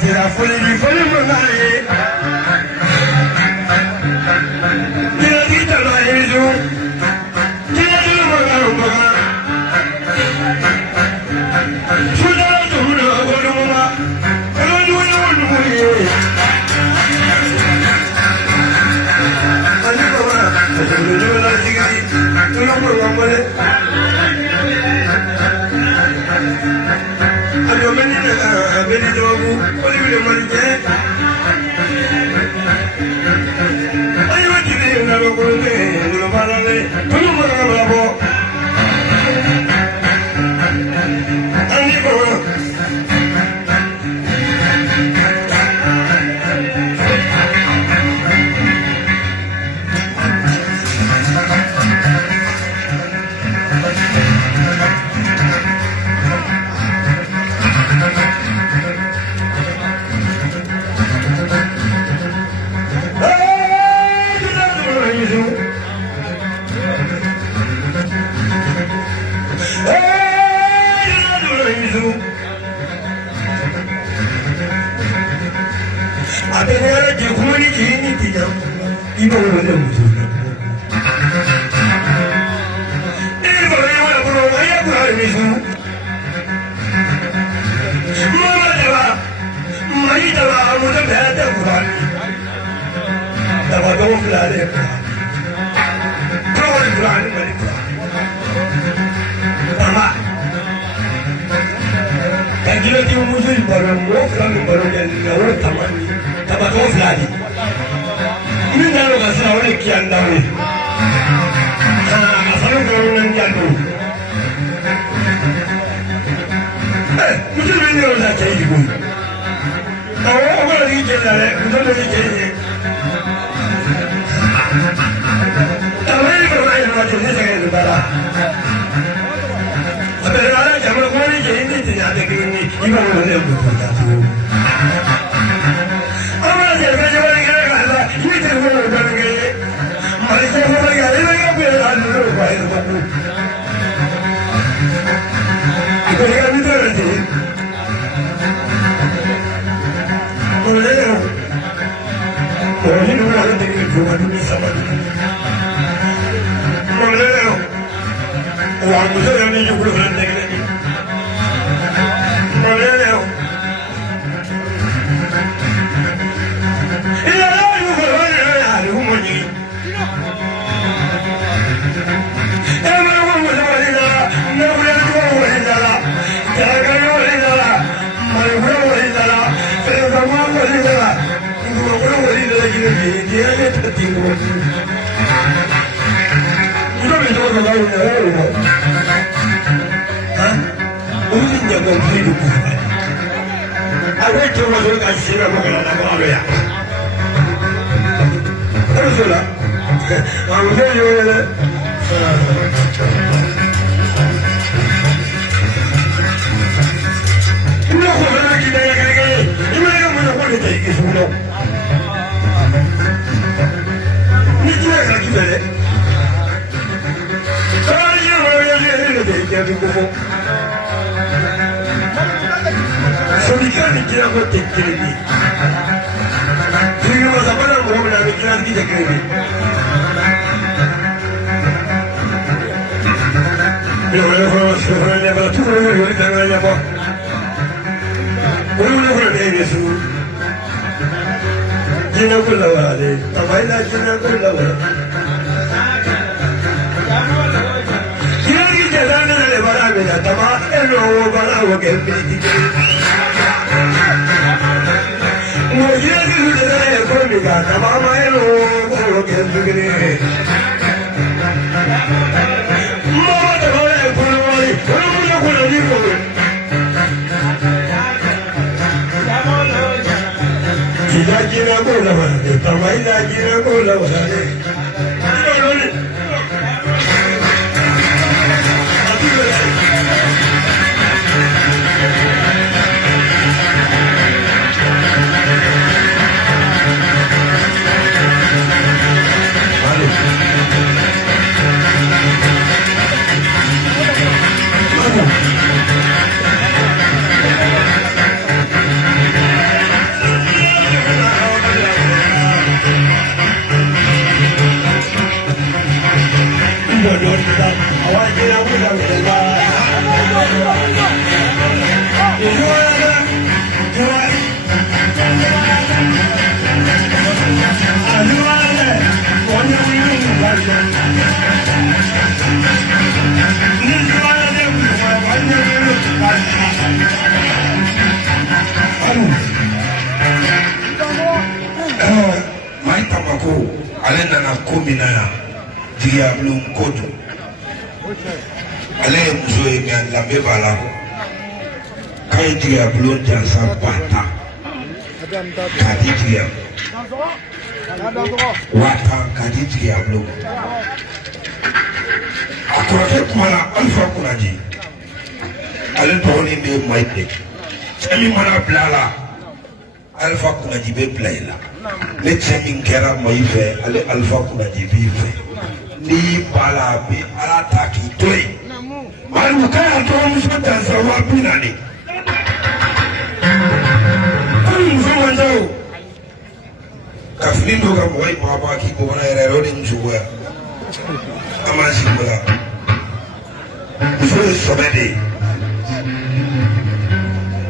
será fuera de Folimonare. Tiradita la hizo. Tiradita la hizo. Sudara una boloma. Ale nana ko min na yan Diablo ko don ale ye muso ye mais danbe b'a la k'a ye Diablo jansa ba ta k'a di Diablo 1000 k'a di Diablo a kɔrɔkɛ kumana Alifa Kunaji ale dɔgɔnin bɛ Mayiga cɛ min mana bila la Alifa Kunaji bɛ bila i la ne cɛ min kɛra Mayi fɛ ale Alifa Kunaji b'i fɛ n'i ba la a bɛ Ala ta k'i to yen bari u ka yan dɔgɔmuso dansa 40,000 hali muso man ca o ka fini don ka mɔgɔ in maaba k'i bɔbɔna yɛrɛ yɛrɛ o de ye musogoya an m'an sigi o la muso ye sɔbɛ de ye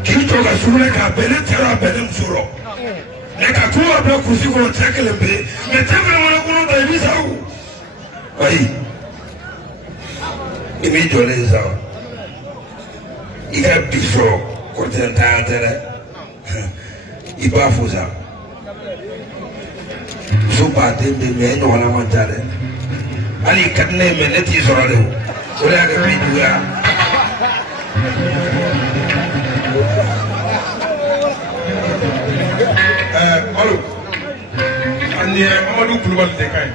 k'i to ka sugunɛ k'a bɛn ne cɛ la bɛn ne muso rɔ ne ka kuma bila kurusi kɔnɔ cɛ kelen pe mais cɛ fana mana kɔnɔ ta i b'i sa o ayi i b'i jɔlen sa i ka bi sɔrɔ kɔrɔtɛntanya tɛ dɛ i b'a fo sa muso baden bɛ mais e ɲɔgɔnna man ca dɛ hali ka di ne ye mais ne t'i sɔrɔ de o de y'a kɛ bi juguya Alo ani Amadu Kulubali de ka ɲi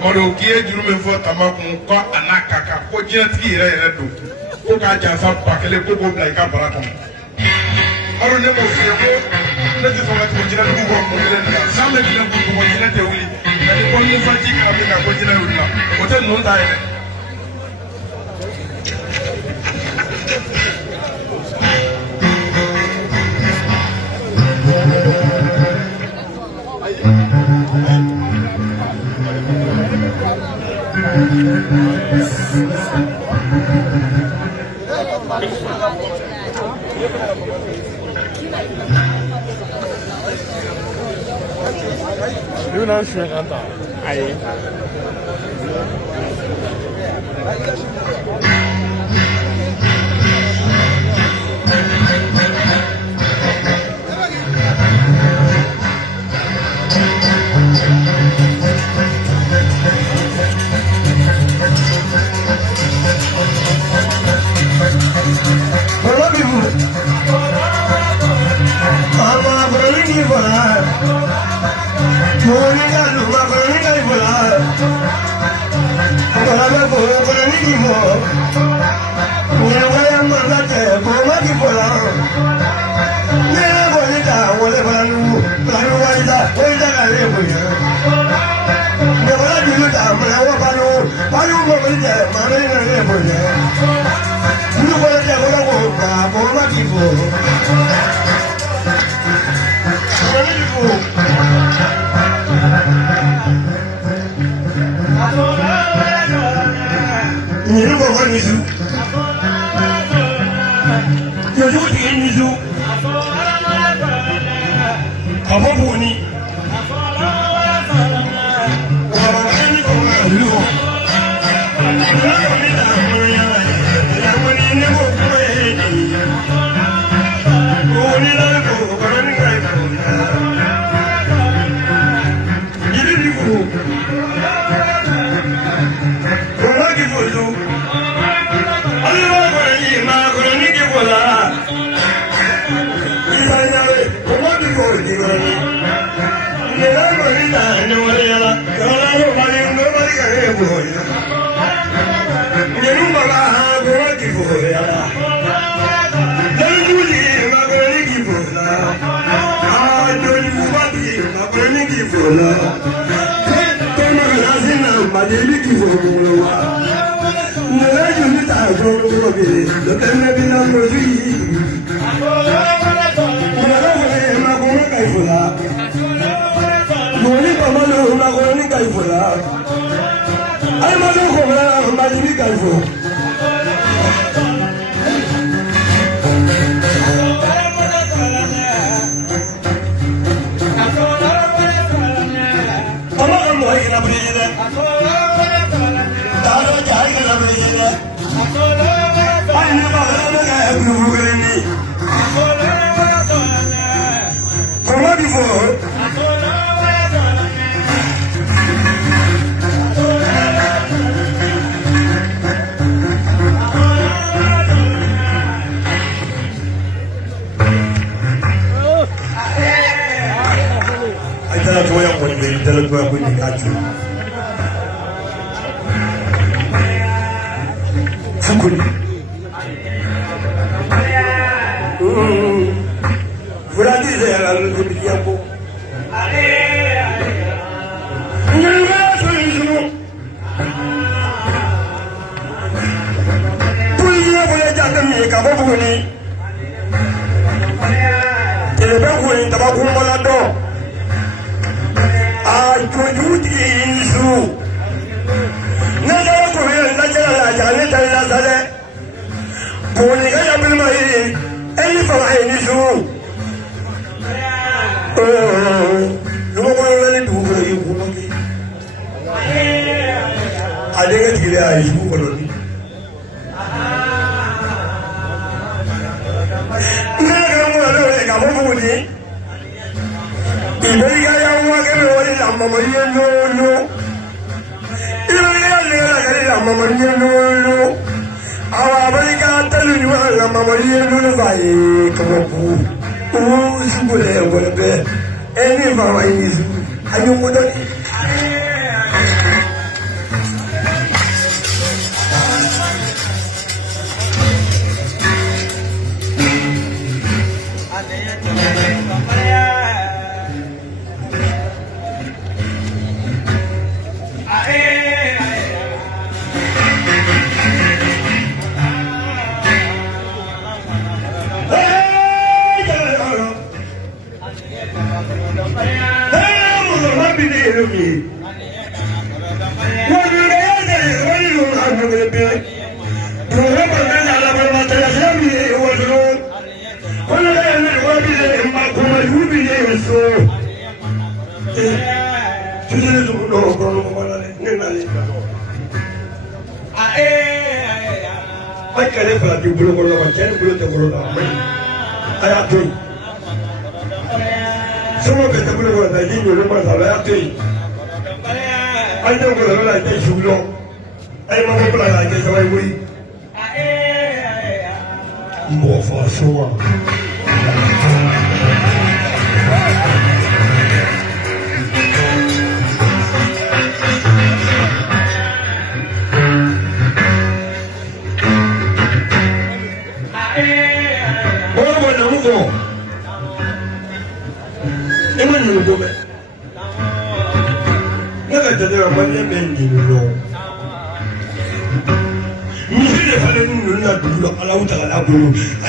Amadu k'i ye juru min fɔ tama kun ko a n'a ka kan ko diɲɛtigi yɛrɛ yɛrɛ don ko k'a jansa 1000 ko k'o bila i ka bara kɔnɔ Amadu ne m'o f'i ye ko ne tɛ sɔn ka tugu jinɛtigiw kɔ kun kelen de la san bɛ tile kun bugɔ jinɛ tɛ wuli mais ni ko nifaji k'a bɛ ka ko jinɛ wulila o tɛ ninnu ta ye dɛ Yuna şuna kanta. Ay. na to yan wani gari talaka ko ne ka ci fukuri Furadi zai yara lullu ya ko ka bɔ buguni tɛlɛbɛ kuni tabakun bɔla dɔ a jojugutigi ni su ne yɛrɛ kun ye lajɛla la ja ne tɛ la sa dɛ buguni ka yabilima ye e ni fanga ye ni su dugukɔnɔ ni dugukɔnɔ ye kun kɛ a denkɛ tigile a ye sugu kɔnɔ ni Iberiga ya nwa kebe wali la mama ye no. Iberiga le la kare la mama ye no. Awa Iberiga telu ni wa la mama ye no ba ye kamoku. Sugule ngole be. Eni mama ye su. Anyu modoni. Kale fala di bulu bulu macam ni bulu tak bulu tak. Ayat tu. Semua kita bulu bulu tak jadi bulu macam ayat tu. Ayat bulu bulu tak jadi bulu. Ayat mana bulu tak jadi sampai bulu. Muafa semua.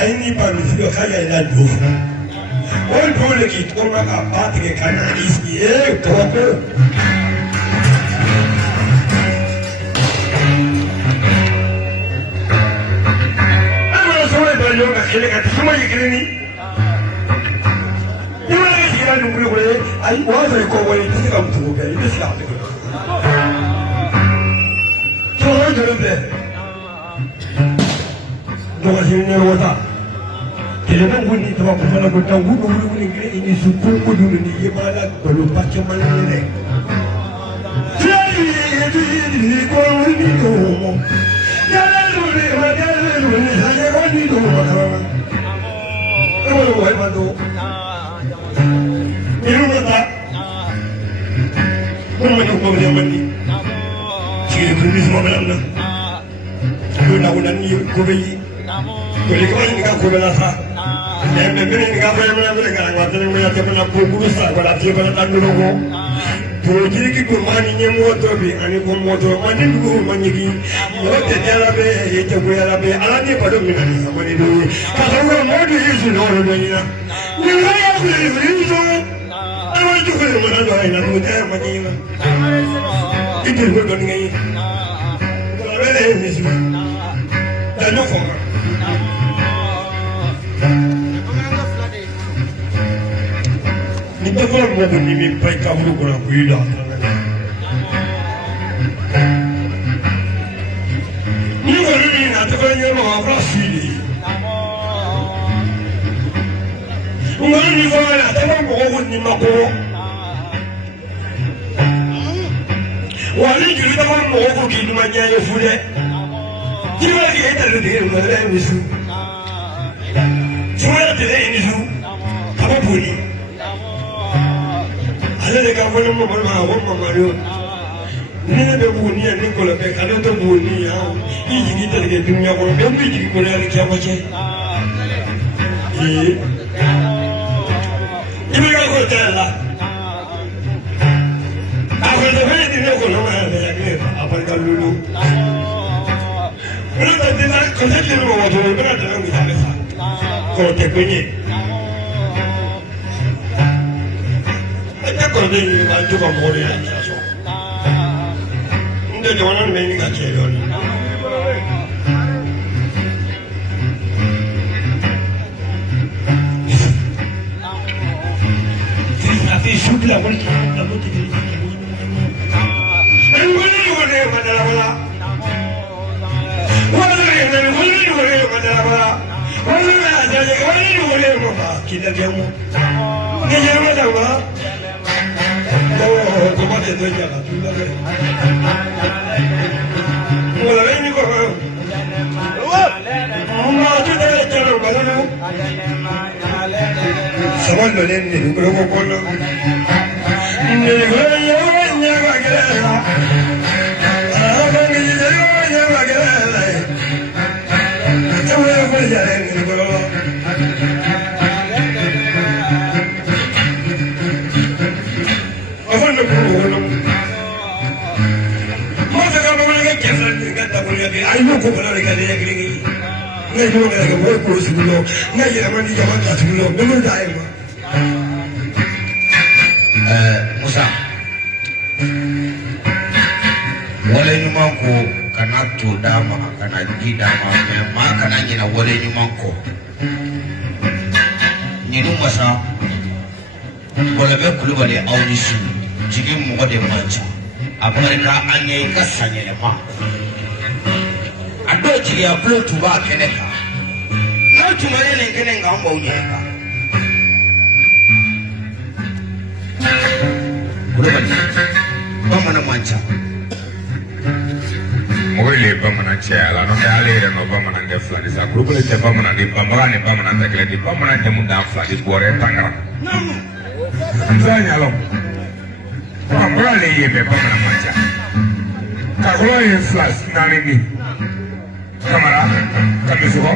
Ai ni ba mi fiyo kaya ila dofu. All dole ki toma ka patike kana isi topo. Ama sowe ba yo ka kile ka tsuma yikini. Ni wala ki kila nungule kule ai waza ko wale tsika mtuko ka ile sika mtuko. Sowe dole be. Doa sini wata. Kelebihan bunyi tu aku mana kau tahu dulu ini suku dulu ni ia mana kalau baca mana ni. Jadi kau ni tu, jalan dulu ni saya kau ni tu. Kau buat mana? Ini mana? Kau mana kau boleh mandi? Cikgu kumis semua malam na. Kau nak ni kau beli. Boleh kau ni kau bela sah. Memang ni kau bela bela kerana mata ni mula terkena buku sah. Kalau dia bela tak dulu. Jadi kita mani ni motor bi, ani pun motor mani dulu mani ni. Motor jalan be, ye jago jalan be. Alam ni pada mina ni sama ni dulu. Kalau orang motor ni sudah orang ni na. Ni saya beli tu. Awak tu kalau mana tu ayah nak muda mani ni. Itu pun ni. Kalau bela ni semua. Dan nak faham. Kita kalau mau beri mimpi kamu kurang kuida. Ni kalau ni nanti kalau ni mau apa sih? Unggal ni kalau nanti mau ni mau. Wali kita mau kita manja ya sudah. Kita kita ni mana ni su? Semua kita ni su. Apa pun. ale de ka fɔ ne mɔgɔ ma ko mamadu ne bɛ buguni yan ne kɔlɔ bɛ ale tɛ buguni yan i jigi tɛ kɛ dunuya kɔnɔ bɛɛ bɛ jigi kɔnɔ yan cɛ cɛ i bɛ ka ko tɛ la a ko tɛ fɛn di ne kɔnɔ ma yɛrɛ yakile a barika lulu ne tɛ di la kɔnɛ di ne ma wato ne bɛna dɛmɛ mun ta ne fa kɔrɔ tɛ ko ɲɛ e kɔrɔ de ye ka to ka mɔgɔ de yan jira sɔrɔ n tɛ jamana nin bɛ ɲini ka cɛ dɔɔnin a fi su bila wali la ko tigi ni wali ni wali ma dala wala wali ni wali ma dala wala wali na jaje wali ni wali ma ba kila jamu ni jamu da ba ko ba de doya la tu la wala ni ko ma tu de jalo ba no saban do len ni ko ko ko ni go yo nya ba gele la ba ni yo nya ba gele la tu yo ko ya len ni ko afan do ko no mo se ka mo le ke sa ni ka ta ko ya ke ai mo ko ba le ka le ya ke ni ne yo ne ko ko su lo ne ya ma ni ya ma ta su lo ne mo da ai ma Musa wale nyuman ko kana to dama kana ji dama ma kana nyina wale nyuman ko nyinu masa wala be kulubale awnisu jigin mo de mancha abarka anye kasanye ne ma ado jigi aplo tuba kene ka na tumare ne kene ngambo nyeka kulubali bamana mancha mogole bamana chala no dale re no bamana de flani sa kulubali te bamana de bamana de kele de bamana de munda flani bore tangara nzanya lo mogole ye be bamana mancha ka ko ye flash nalini kamara kamisuko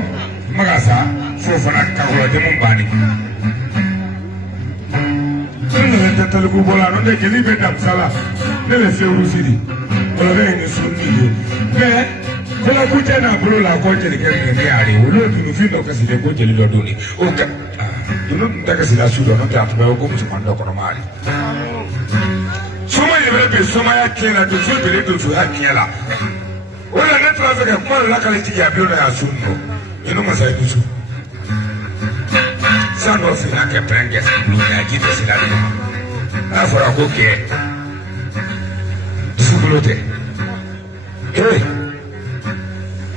magasa fofana ka ko de mumbani ne telugu bola no de kele be dam sala ne le fe urusidi bola be ni sunni yo be bola ku tena bro la ko tele ke ni ari wo lo tunu fi no kasi de ko tele lo doni o ka tunu ndaka sila sudo no ta ba ko mu mando ko mali soma ye be soma ya kena to so be to so ya kela wala ne tra fe ko la kale ti ya bi no ya sunno ino masai kusu sano fi na ke prenge ni ya ji de sila de afora ko ke sukulote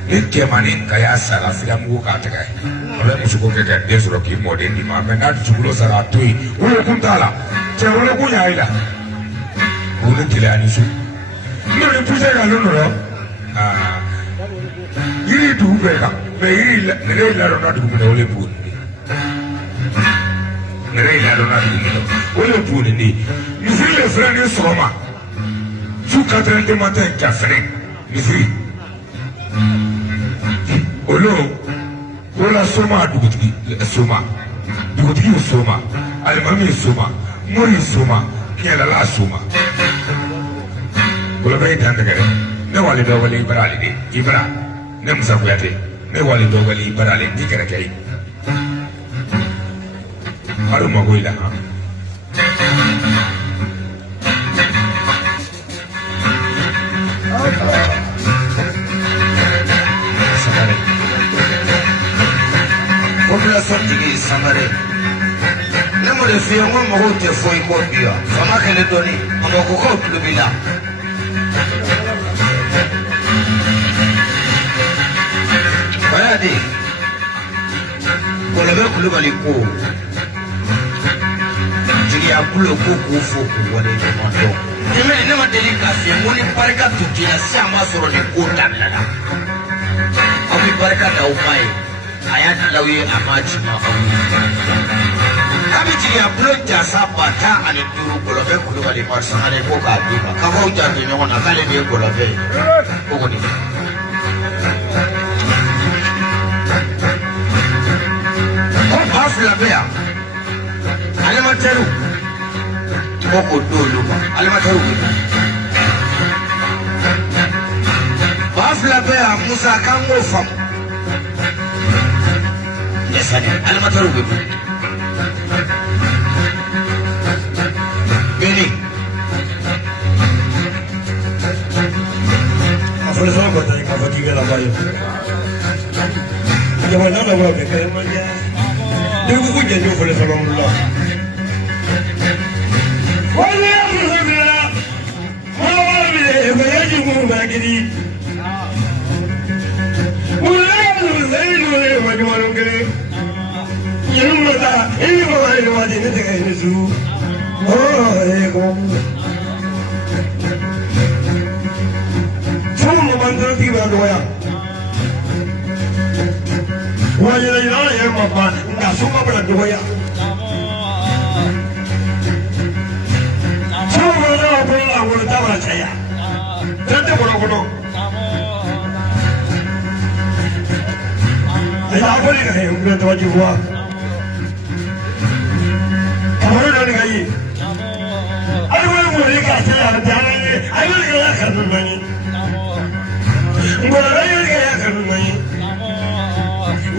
ni ke mani kaya sara fila mu ka ta kai wala musuko ke de suro ki mo de ni ma me na sukulo sara tui wo kun tala che wo ku ya ila wo ni tile ani su no ni puse ga lo no yiri du be ka be yiri le la ro na du me ole pu nere la dona du ole pu ni fili le frère ni soma sous 4 du matin café ni fili olo wala soma dugutigi soma dugutigi soma alimami soma mori soma kiyala la soma wala bay tan daga ne wali do wali barali de ibra ne musa kuyate ne wali do wali barali di kare kai haru magoila ha population tigi samare ne mo de fiye ngo mo te foi ko biya fama kele doni amo ko ko plubila bayadi ko lebe kulubali ko tigi akulo ko ko fo ko wale de mondo ne ma deli ka fiye mo ni barka tuki na sama soro de ko tabla abi barka da upai ayat lawi amaji ma awi abi ya bulo jasa bata ani duru golobe kulubali marsa ale ko ka diba ka ho ja to nyona kale de golobe ko ni ko afla bea ale materu ko dolu ale materu afla bea musa kan go fam yesani ale materu Beni. Afole solo kota ka fatigue la bayo. Ya wala na wa be kare manja. Dugu ku je jo fole solo mulla. Wala ya musabira. Wala be be ya ji mu ba gidi. Wala ya musailu le wa ji walu gidi. Yenu mata, ini ma ni ma ni te ga ni su. Solo mandó tiba doya. Wajah jalan yang apa? Enggak suka pada doya. Solo mandó pulang aku tak percaya. Jadi bodoh. Ada apa ni kaya? Udah terwajib buat. Kamu dah ni kaya. Aduh, boleh kasih ada jalan ni. Ayo kita kerja ni. Boleh kita kerja ni.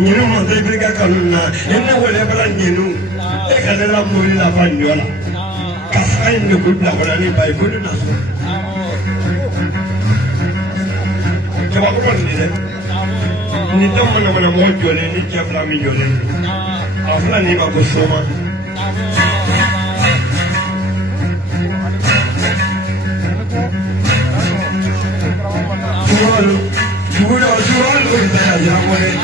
Ni rumah saya beri kerja. Ini boleh belanja ni. Kerana dalam muli lapan jual. Kasih ni buat lapan ni baik pun nasu. Coba aku pun ni deh. Ni tu mana mau jual ni, siapa lagi jual ni. Aflan ni bagus semua. Jual kita jangan boleh.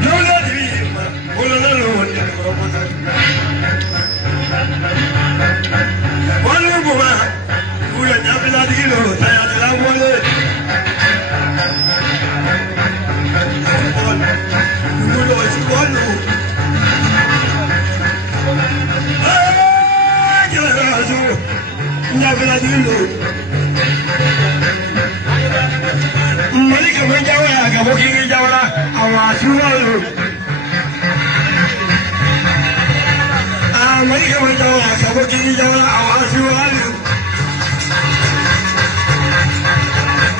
Jual diri, boleh lalu. Walau bukan, bukan nyampe lagi lo, saya adalah boleh. Jual. Nyabla dulu. Mari kamu jawab, kamu kini jawab. Awas dulu. Mari kamu jawab, kamu kini jawab. Awas dulu.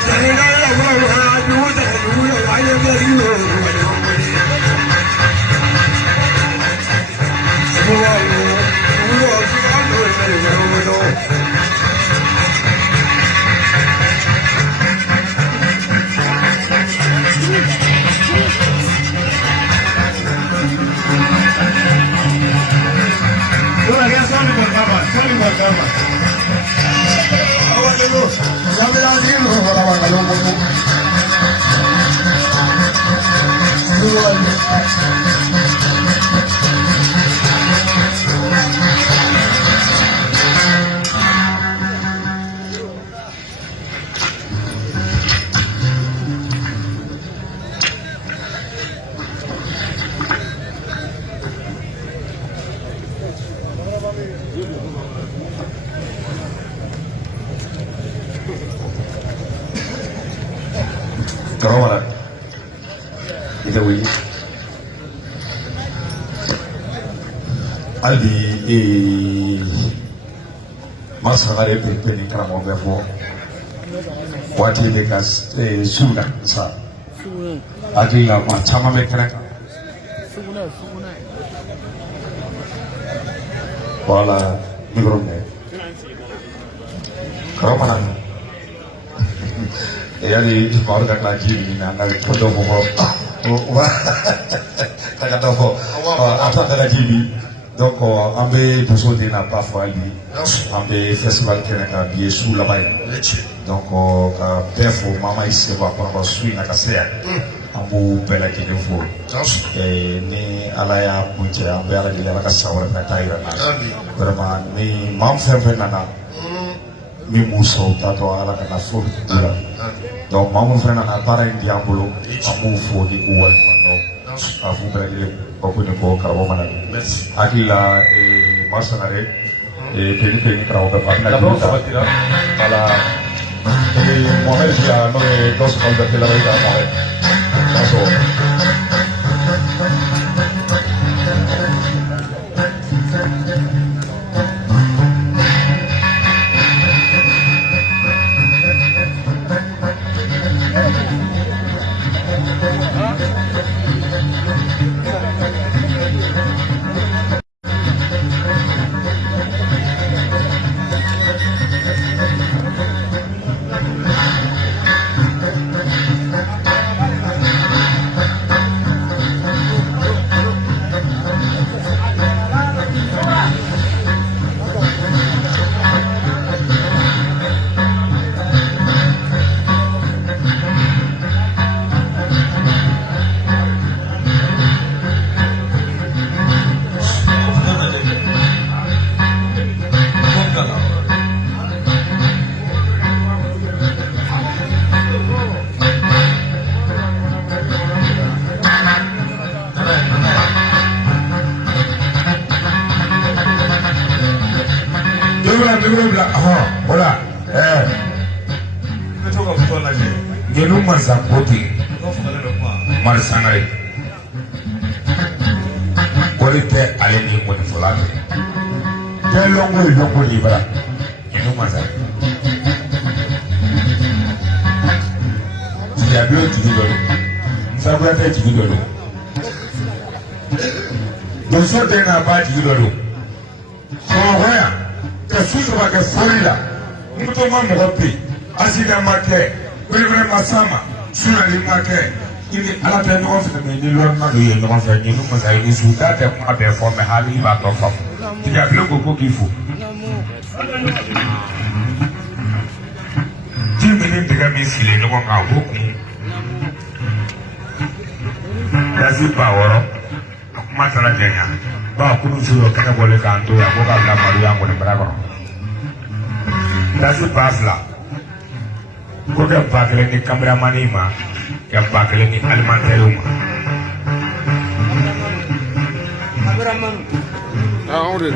Jangan lupa dulu, ayam dulu. Kawan, kita wih. Aldi masalah itu ni kerana orang berfo. Wajib dekas sunnah sah. Adi yang macam mana kerana? Wala ni berumne. Kawan. Jadi baru dah lagi ni nak foto foto, tak kata foto, apa tak lagi ni, donc ambil busuk di napa fali, ambil festival kena dia sula baik, donc perfo mama isi bapa bapa sui nak kasih, ambu bela kini fo, ni alaya punca ambil alaya dia nak kasih orang nak tahu, berma ni mam ferfer nana. Mimuso tato ala kana fo dira donc mamu frena na para indiambulo amu fo di uwa no afu brele ko ko karabo mana akila masanare keni karabo ba na ko sabatira ala Mohamed ya no dos kalda kala ida Mohamed so Hola, Genu Marsa Poti, Marsanare, Polite Aleni Monifolate, Longo Libra, Genu Marsa. Diablo Tigidolo, Sabrata Tigidolo. Don't so then about Tigidolo. So where? Susuba ke Florida, mutoma mogopi, asida make, ulivre masama, sunali make, ini alate no ofte ni lorna do yeno ofte ni numo sa ni suda te ma be fo me hali ba to fo. Ti ablo koko kifu. Ti mini diga mi sile no nga woku. Dasi pa woro, ma tara jenya. Ba kunu suro kana bole kanto ya ko ka bla maru yango ne brago. Dasi pasla. Ko ka bakle ni cameraman ma, ka bakle ni alimentaire ma. Cameraman. Onde.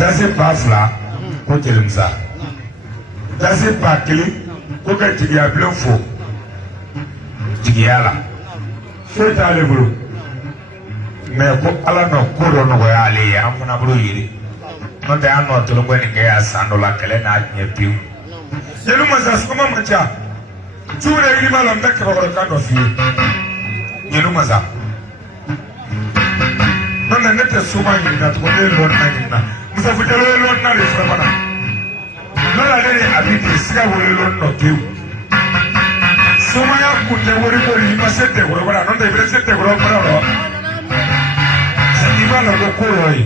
Dasi pasla ko telimsa. Dasi bakle ko ka tigia blofo. Tigiala. Feta le bro. Mais ko ala no ko do no ya ale ya amuna bro yiri no te anno to lo ngene ke ya sando la kele na nye piu yelu mazas ko mama cha chura yiri malam dak ko ka do fi yelu maza no na nete suma yiri na to le lo na yiri na musa fu te lo na le fra bana no la le abiti siga wo lo no piu suma ya ku te wo ri ko ri ma sete wo bana no te bre sete wo bana ro Iba lo que ocurre hoy.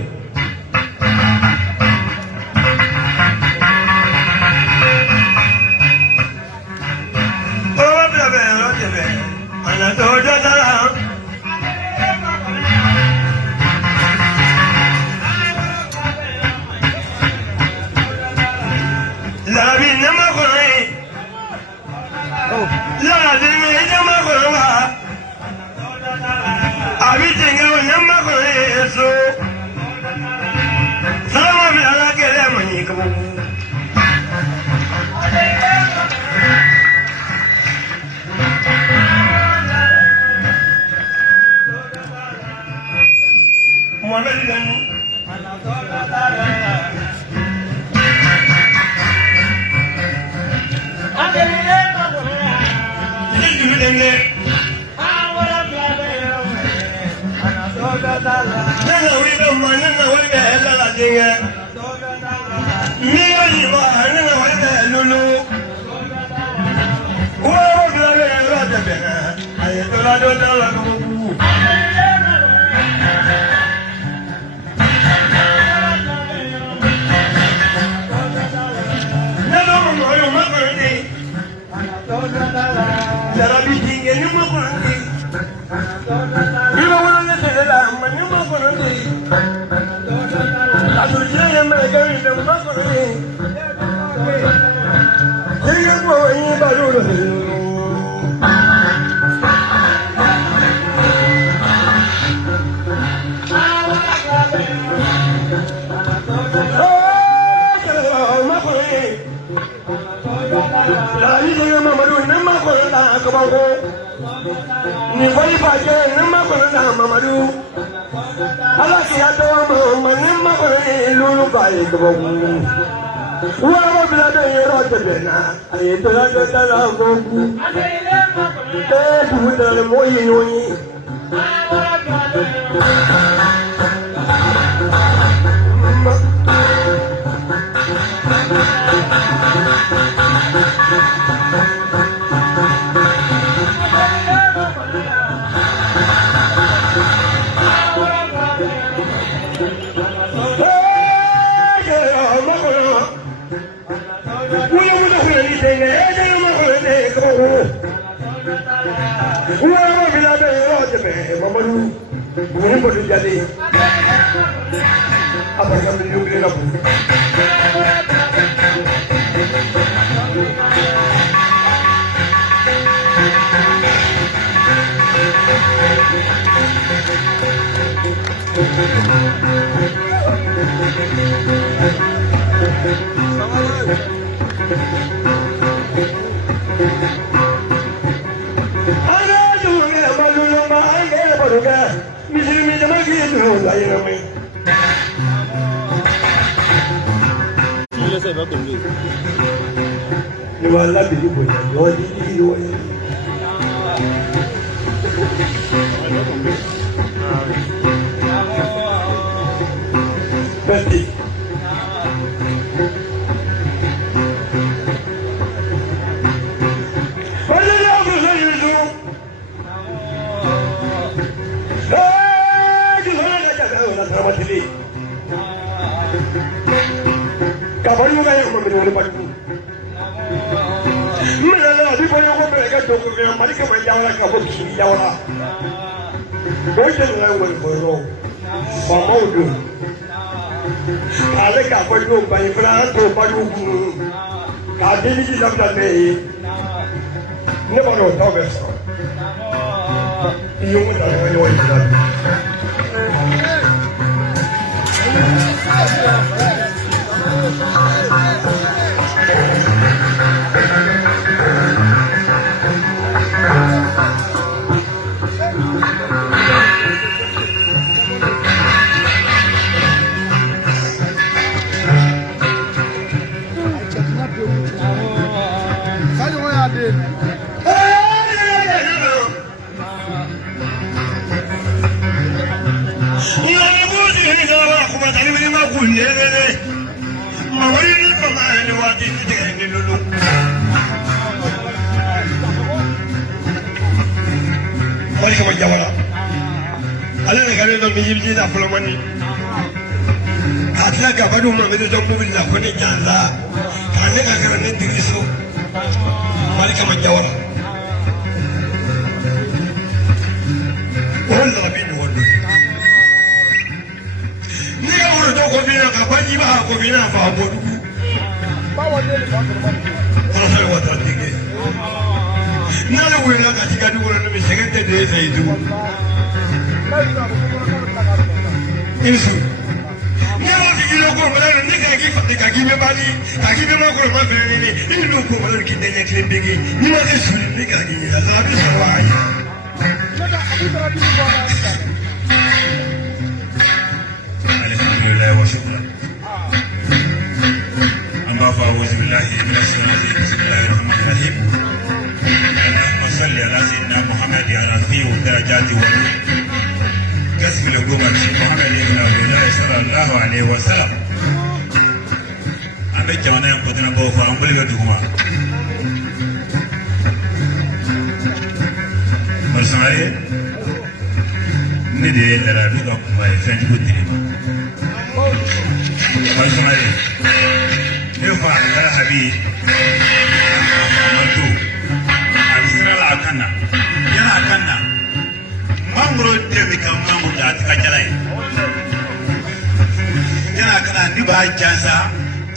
I'm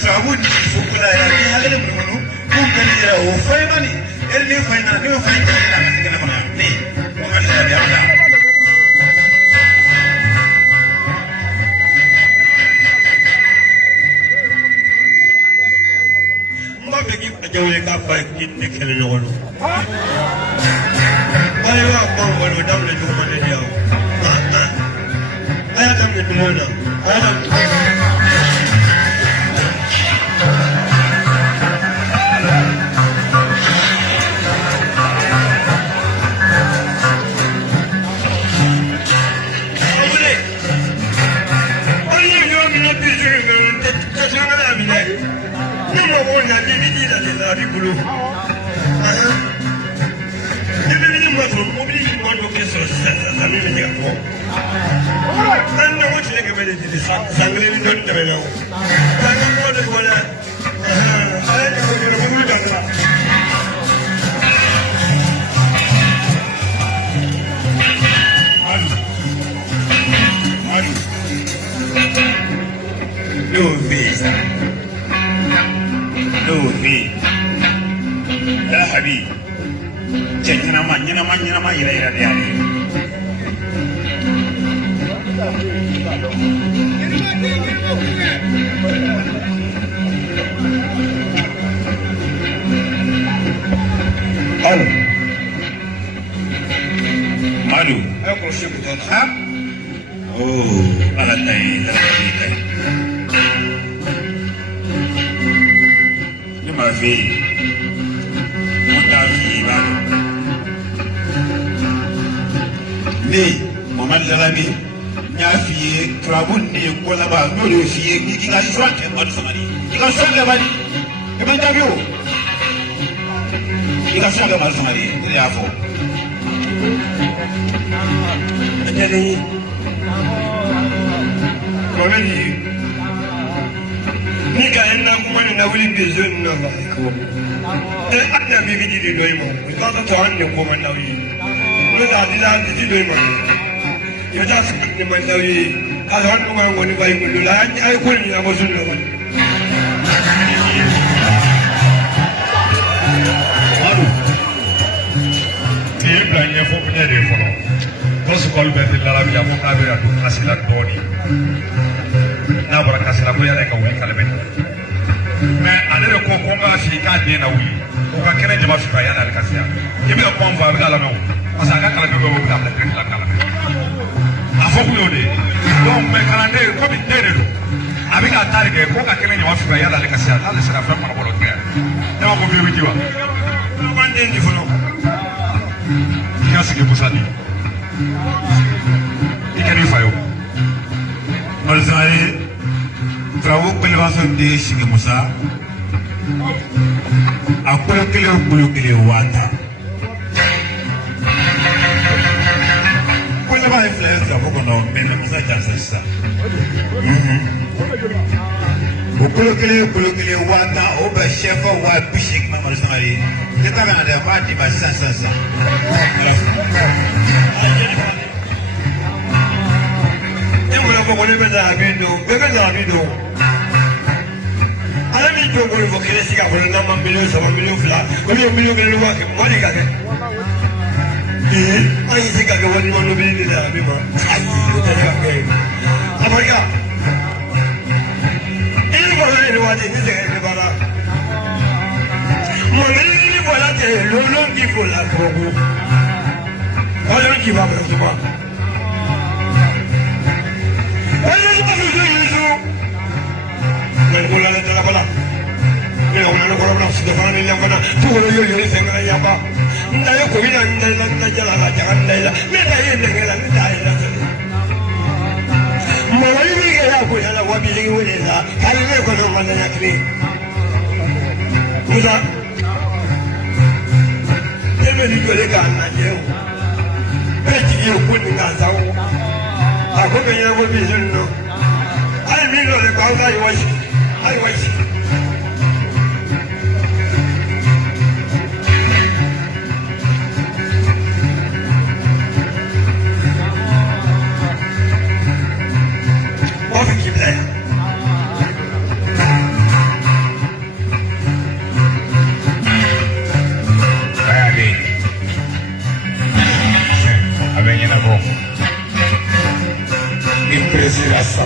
trabu di fukula ya ni hagale munu ku kali ya o fay mani el ni fay na ni fay ta la ka tigana mana ni ko man sa ya ta mba be ki jawle ka fa ki ni kele nyolo ay wa ko wala dawle ju man ni yaw aya kam ni bilona aya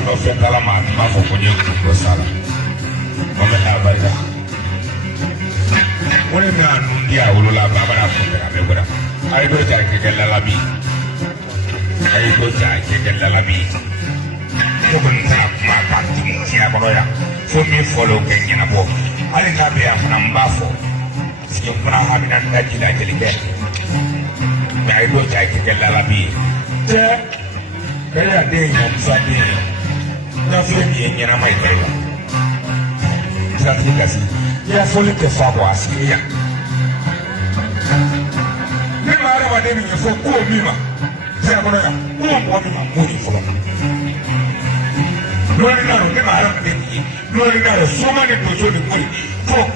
no feta la mano, ma fo ko nyen ko sala. O me la baida. Wone me anu dia ulu la baba na fo ka me bra. Ai do ja ke la la bi. Ai do ja ke la bi. Ko ban ta ma pa ti mu ti a bro ya. Fo mi follow ke nyina bo. Ai na be a na mbafo. Si ko na ha mi na ndaji la ke like. Ai do ja ke la bi. Kaya de yam sadi na femi enyana mai taiwa traffic asi ya foli ke fa bo asi ya ni mara wa de mi fo ko mi ma se ko na ko mi ma mo ni fo no ni na ni mara de ni no ni na so ma ni to so ni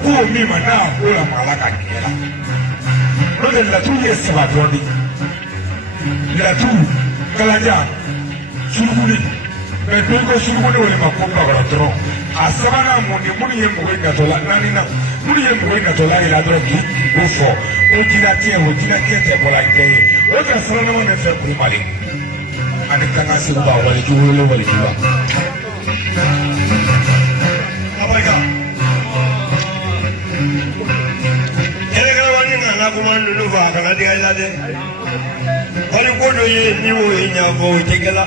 ko mi ma na ko la malaka ni la no de la tu ye se ba doni la tu kalanja suruguni mais don ko suruguni wale ma ko bagara dɔrɔn a sabanan mun ni minnu ye mɔgɔ in natɔla naani na minnu ye mɔgɔ in natɔla yira dɔrɔn k'i ko fɔ o jinatigɛ tɛ bɔla kɛ ye o ka sabanama bɛ fɛ kulubali ani kanga segu b'a waliju wele waliju la. abarika kɛlɛkɛlabanin ka n ka kuma ninnu fɔ a kana diga i la dɛ wali ko dɔ ye ni o ye ɲɛfɔ o tɛ kɛ la.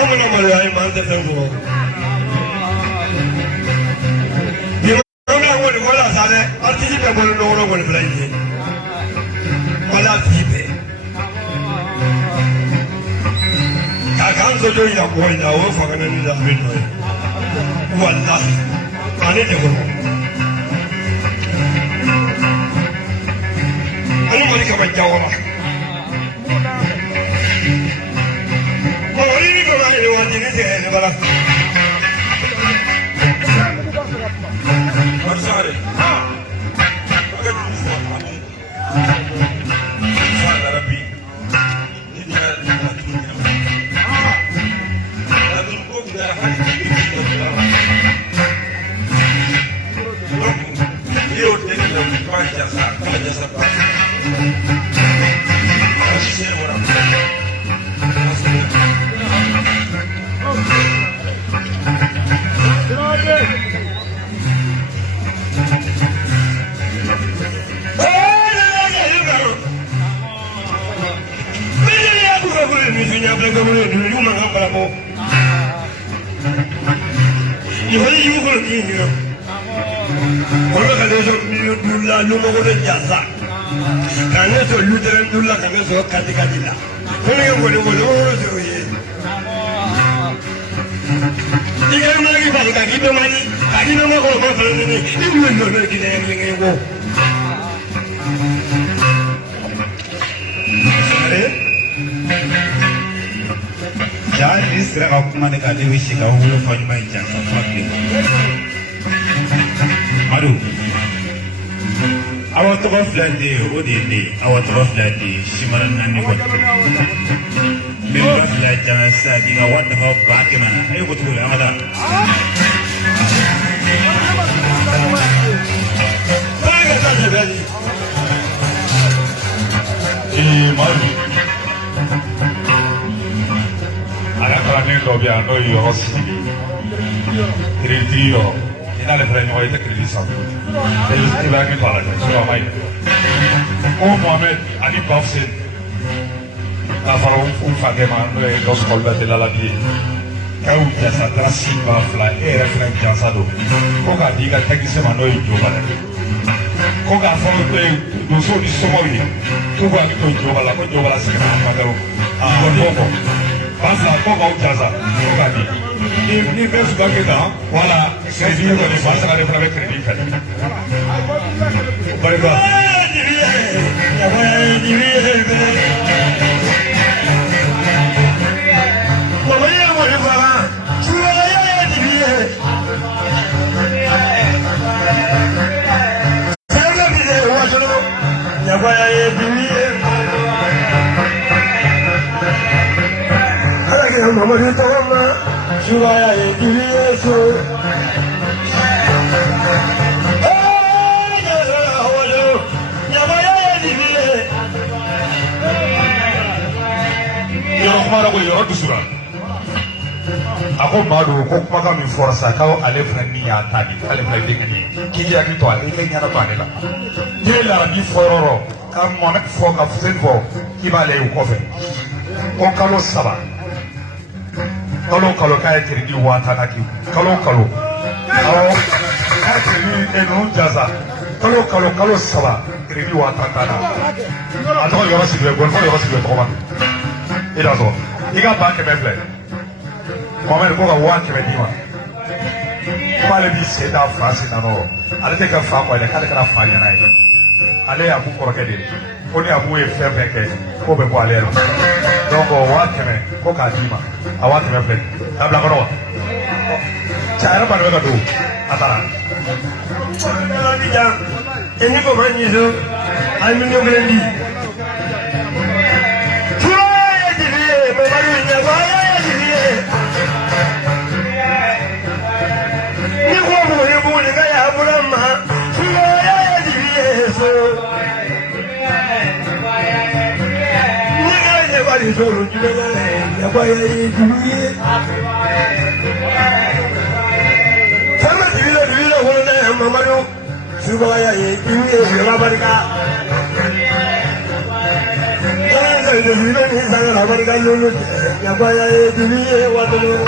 an mana maloya ye maa an tɛ fɛn fɔ. bi ma kɔni ko la sa dɛ artiste bɛɛ bolo nɔgɔrɔ kɔni filɛ nin ye wali artiste bɛɛ. k'a k'an sojo yira kɔ in na o ye fanga ni da min nɔ ye walahi ale de kɔnɔ. ani mali kama jawara. Bala. Marsare. Our top of that day, Odin, our top of that day, Shimaran and Nico. Members like Sabi, a wonderful Batman, I would do another. Dobbiamo noi rossi ritiro finale premio ai tecnici santo e gli scrivani parlano sulla mai Mohamed Ali Bafsin la farò un fatema noi lo scolba della labie kau jasa trasi bafla era franchasado ko ga diga tecnici ma noi giovane ko ga fa do so di somori ko ga to giovane ko giovane si chiama magaro dopo Pasa poco ujaza, ogani. Ni bes bagida, wala sezi ko ni basa kare pura credit card. Bariba. Mama kita mama, suraya ini Yesu. kuma da ko yɔrɔ dusura a ko maa do ko kumakan min fɔra sa k'aw ale fana ni y'a ta di k'ale fana denkɛ ni k'i hakili to ale k'i ɲɛna to ale la n'i ye larabi fɔ yɔrɔ ka mɔnɛ fɔ ka fuseni fɔ k'i b'ale ye o kɔfɛ ko kalo 3 kalo k'a ye kiridi 10,000 k'i kalo awɔ k'a ye kiridi ninnu jasa kalo 3 kiridi 10,000 a tɔgɔ yɔrɔ sigilen gɔnifɔ yɔrɔ sigilen tɔgɔ ma i da sɔrɔ i ka ba 100 filɛ Mohamed ko ka 100 d'i ma k'ale b'i sen da fa sen na nɔrɔ ale tɛ kɛ fa kɔ dɛ k'ale kɛra fa ɲɛna ye ale ye Abu kɔrɔkɛ de ye ko ni Abu ye fɛn fɛn kɛ k'o bɛ bɔ ale yɛrɛ donc 100 ko k'a d'i ma a 100 filɛ k'a bila kɔnɔ wa cɛ a yɛrɛ ba de bɛ ka don a taara. Ini kok berani tu? Amin yang berani. Cuai jadi, barunya bayar jadi. Ni gua boleh kaya bulan mah, cuai jadi so. Ni kaya bari suruh juga ya bayar jadi. Sama bila orang mama tu. Subaya ini juga mereka. Jangan jadi ini sangat mereka lulus. Ya bayar ini waktu.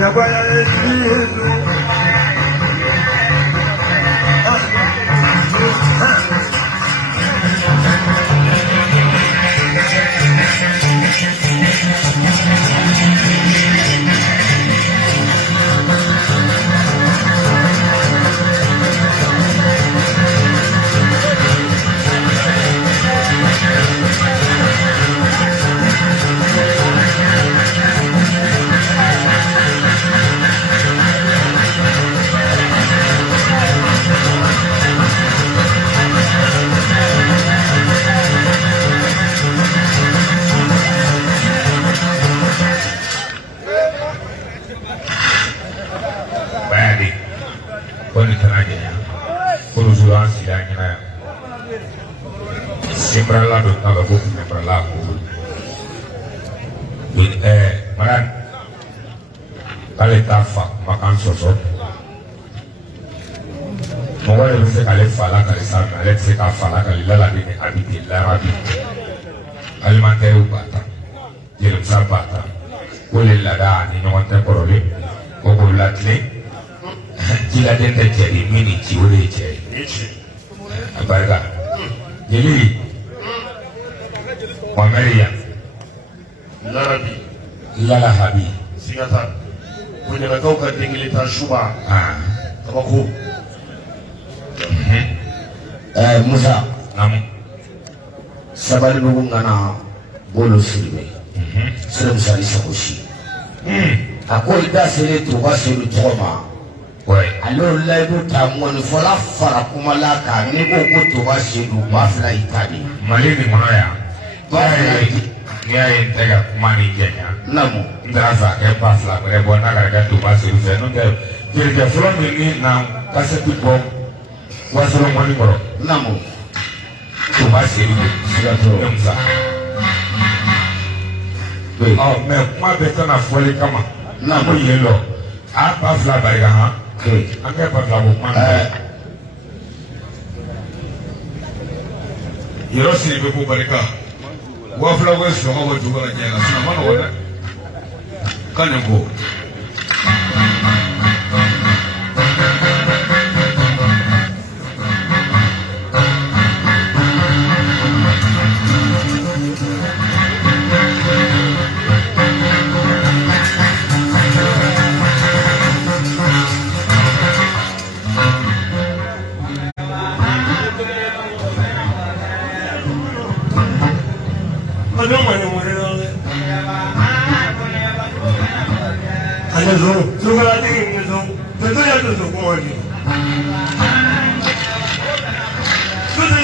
Ya bayar ini. Simbrala do naga buku simbrala aku. Makan kali tafa makan sosok. Mungkin itu sekali fala kali sana, kali sekali fala kali lala ini abidi larabi. Alimantai ubata, jelim sabata. Boleh lada ni nyawa temporole, okor latli. Jila dente jadi mini ciure jadi. Abarga. Jadi Maria Larabi Lalahabi Singatan punya kau kan tinggal di Shuba Kamu Musa Namu Sabari nungu ngana bolu sirime Sirem sari sakoshi Ako ida siri tuwa siri toma Alors là nous t'amène voilà fara kumalaka ni ko tuwa siri wafla itabi Malini monoya Niai tega mani jenya Namu Ndasa ke pasla Kore bona karga tuwa siri Nunga Jirga fulon ini na kasetu po Wasuro mani moro Namu Tuwa siri Sigato Nemsa Oh me kuma beka na foli kama Namu yelo A pasla bariga ha Ange pasla bukman Yɔrɔ siri bɛ ko barika wa fila ko sɔngɔ bɛ dugu la jɛ la sinɔn ma nɔgɔ dɛ ka nin ko. Tudo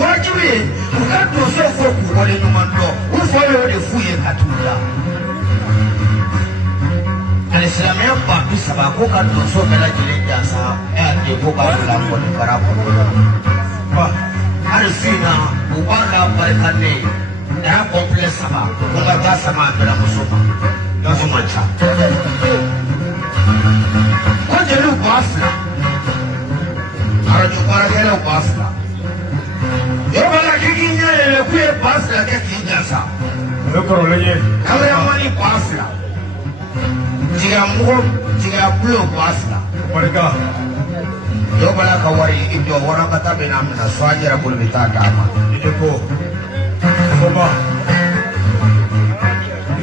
Wajibi, ukato sofo kuwale numando, ufoyo fouillé Katoula. Al-Islamia papi sabako ka doso bela jele jasa ate ko ka la ko ni para ko ba alfina ubala barkane era complex sama ko ga sama bela musuma ya sama cha ko jelu basla araju para jelu basla yo bala kikinya le ku basla ke kinjasa yo ko leje kala mani basla jika mukul jika belum pasla mereka yo bala kawari itu orang kata benamna swajira boleh ditata ama itu ko coba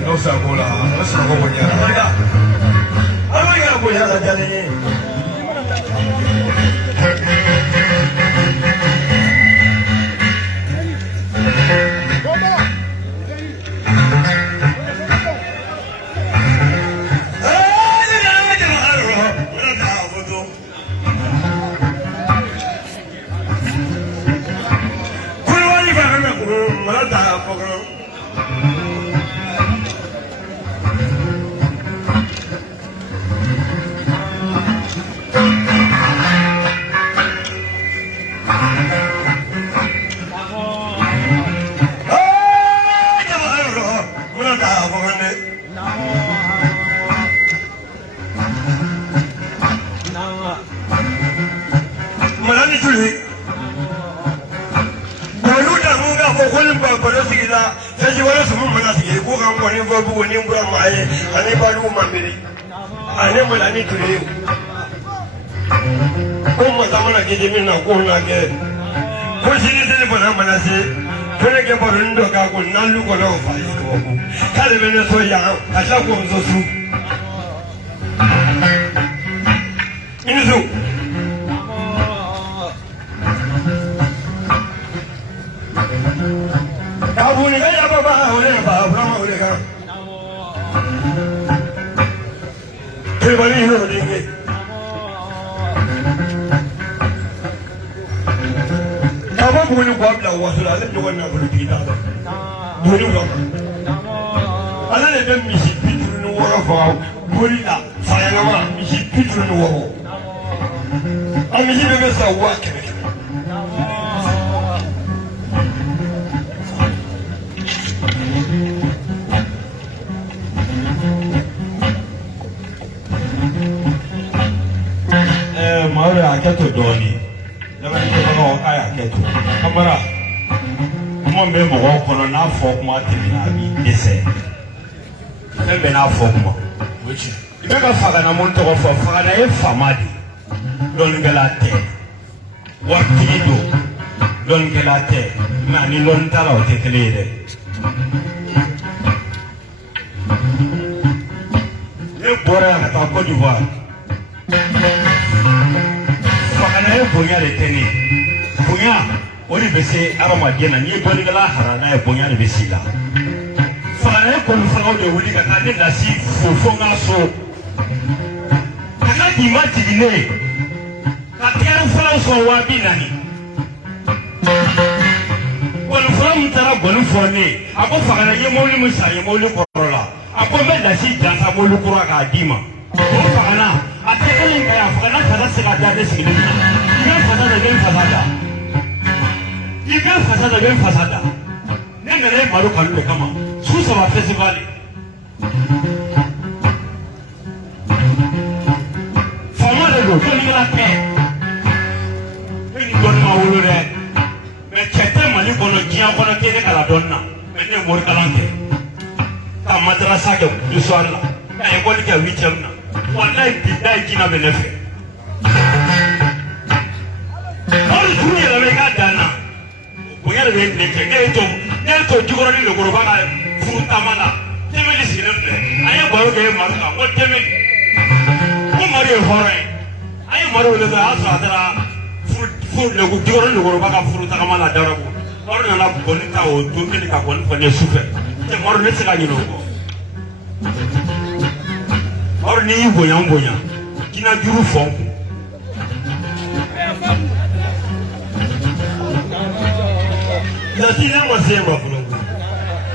no sabola rasa ko punya mereka apa yang punya saja ini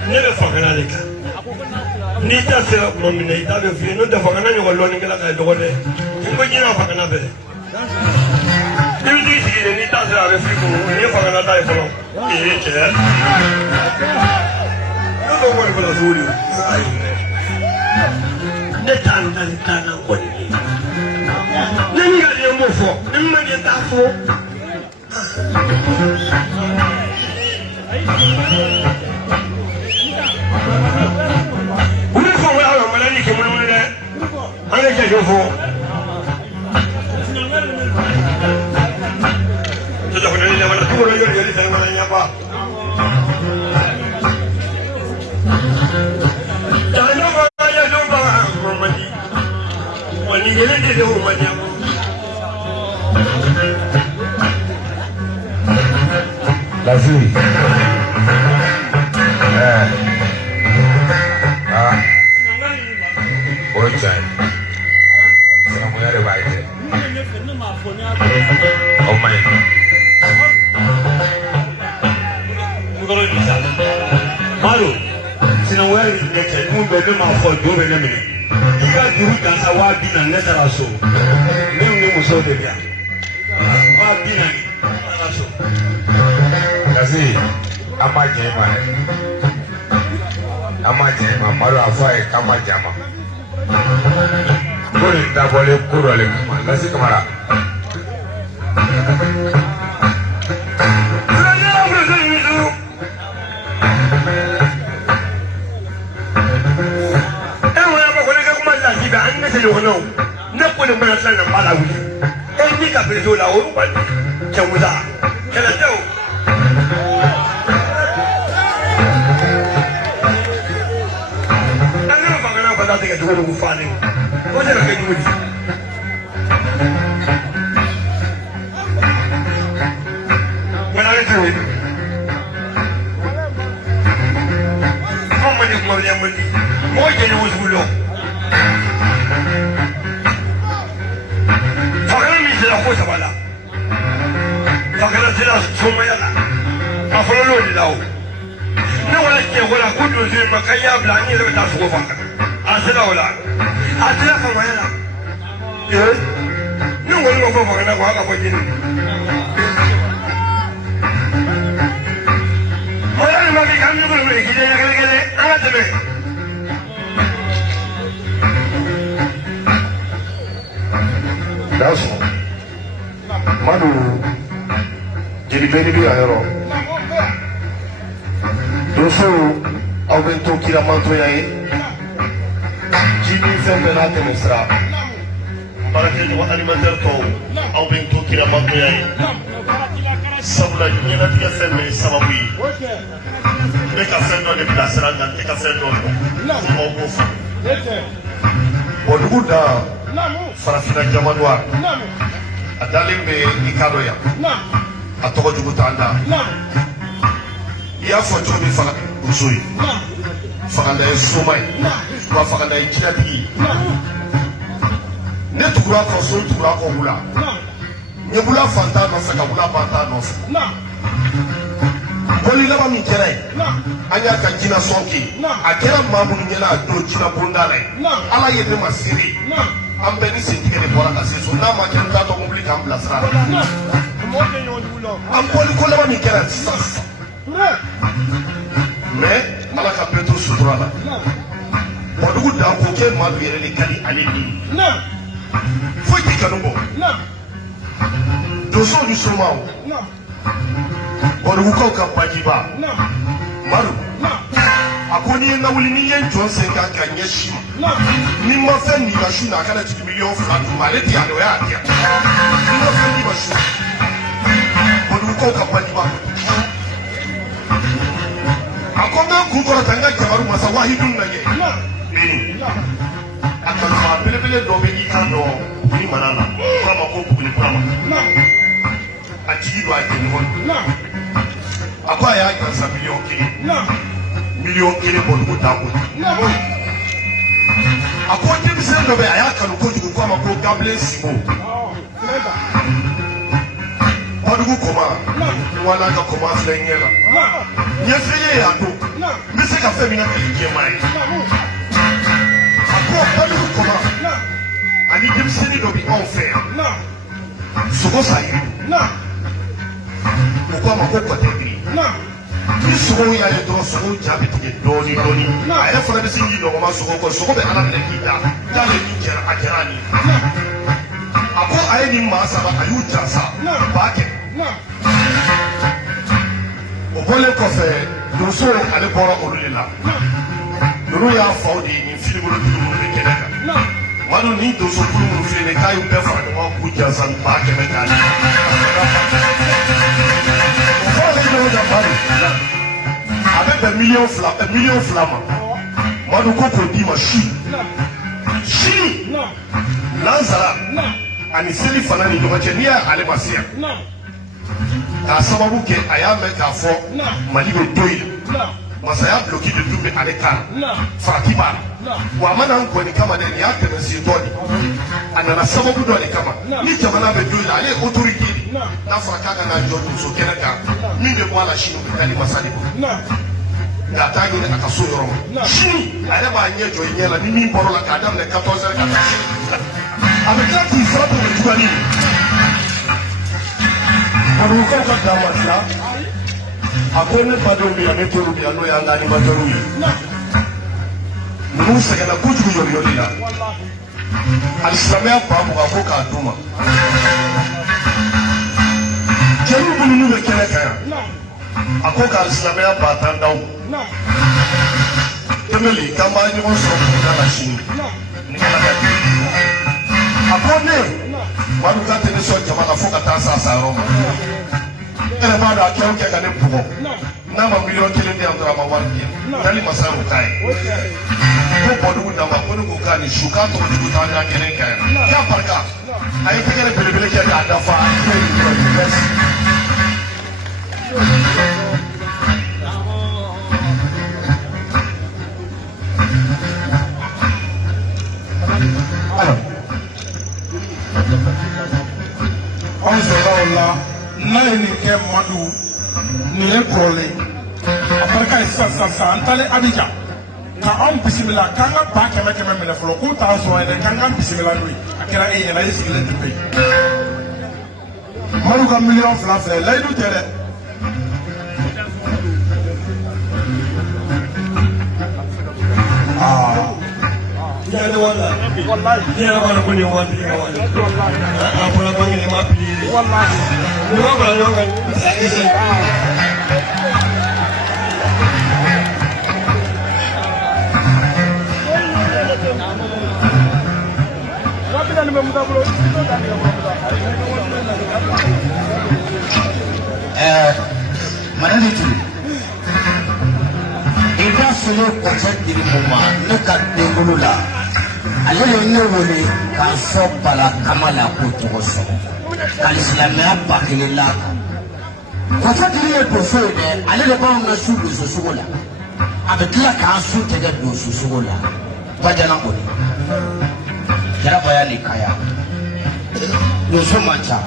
never fucking Aleka. Nita said, Mommy, I have a few, not the fucking anyone learning like I do it. You go in a fucking other. You did see the Nita said, I have a few, you're fucking a die for them. You don't worry for the food. The time doesn't turn out what it is. Then you got your move for, then you get that for. Who is going to have a melody? I'm going to take you for. To the one that was a good idea, and when I am up. I know I don't know money. When you get into the woman, That's it. What time? Somewhere right there. Oh my. Maru, sinawari ndeke mumbe kama kwa dobe na mimi. Ika duru kansa wabi na netara so. Mimi ni musote bia. Wabi na netara so. Kasi ama jema maru afai kama jama. Kuri ndabole kurole kama kasi kamara. No, not when a man is a Malawi. And make up his own own, but Chamuza. Can I tell? I never found out about that. I don't know funny. What did I get with you? When I do it, how many more than you was below? Cosa bala. Fakana tira somayala. Afolo ni lao. Na wala ke wala kudu zai makaya bla ni zai ta suko fakana. Asila wala. Asila famayala. Eh? Ni wala ko fakana ko haka fajin. Wala ni mami kan ni ko ni kije ya kele ana tebe. That's all. Manu jadi beri dia hero. Doso aumento kira manto yai. Jini sempre na temestra. Para que o animador to aumento kira manto yai. Sabla nyina tia sempre sababu. Beka sendo de plasra dan beka sendo. Mo mo. Boduda. Farafina jamanwa. Adalim be ikado ya. Atoko jugutanda. Ya foto bi faka usui. Faka da somai. Wa faka da ikirati. Ne tukura ko so tukura ko bula. Ne bula fanta no saka bula fanta no. Boli laba mi kere. Anya ka jina sonki. Akera mamu nyela do jina bondale. Ala yede masiri. Ambeni sentikere bora kasi so na ma ken ta to public am blasra am poli ko laba ni kera sas mais ala ka peto suturala bodugu da ko ke ma du yere ni kali ale ni fo ti kanugo do so du somao bodugu ko ka pajiba maru akoni na wuli ni yen Johnson ka kanye shi ni ma fe ni ba shu na kana 2 million flat ma le ti ado ya dia ni ma fe ni ba shu bodu ko ka pa ni ba akona ku ko tanga jabaru masa wahidun na ye ni akana ma pele pele do be ni kan do ni manana kama ko ku ni kama atigi do ake ni hon akwa ya ka sa million kiri million kiri bodu ta ko akɔnye bi sɛ dɔbɛ a y'a kanu kojugu ko a ma ko gablen simo ɔdu madugu koma wala ka koma flenyela nyefeye ya do mbese ka fe mina kelike mai ako madugu koma ani dimsini do bi on fe sogo sayi ko ma ko ko tegri ni sogo ya le do sogo jabi tige doni ay fa na bisi ni do ma sogo ko sogo be ala ne kita ya le ni kera ajarani ako ay ni ma saba ayu jasa ba ke o bole ko fe do so ale boro olula do ya fa odi ni fili bolo du mo be kenaka wanu ni do so kulu mo fili ne kayu be fa de mo ku jasa ba ke me kan avec un million flammes, moi nous comprenons ma chine, Lanzara, ani seli fana ni domache ni ale masia, ka sababu ke aya me ka fo mali be doyi, masaya bloqué de double ale kan, Fatima, wa mana ko ni kama ni ya tebe si doni, anana sababu doni kama, ni jamana be doyi ale autorité na fraka na jodu so kenaka min de wala shinu kali masali bo na tagi ne akaso yoro shini ale ba nye jo nyela ni min boro la kadam ne 14 ka avec la qui frappe le tuani abu ko ka damatla akone pado bi ane toru bi ano ya ngani matoru musa kana kuju yori yori la alislamia babu ko ka duma jeli bunu be kele kaya ako ka islamia batan daw temeli kama ni mo so na la shini ni kala ka ako ne babu ka tene so jama ka foka ta sa sa roma ele ba da ke ka ne bugo na ma million kele de andra ma warki kali masaru kai ko bodu da ma ko ko ka ni shuka to du ta na kele kaya ya barka ay pekere bele ke da da fa n'a ye nin kɛ madu nin ye kɔrɔlen a barika ye sisan an taalen Abidjan ka anw bisimila k'an ka ba 100 minɛ fɔlɔ k'u t'a sɔrɔ yɛrɛ k'an ka bisimila n'o ye a kɛra e ɲɛna e sigilen tɛ yen madu ka miliyɔn 2 filɛ layidu tɛ dɛ Jangan wala, jangan wala punya wala, apa nak panggil mak pilih? Dua orang kan, mana itu? Ida solo konsep diri muma nekat dengulu la. Ale le ne wole kan so bala kamala ko to so. Kal islamia bakile la. Ko fa diri e to so de ale le ba na su do so so la. Abetla kan su te de do so so la. Bajana ko ni. Jara bayani kaya. Do so mancha.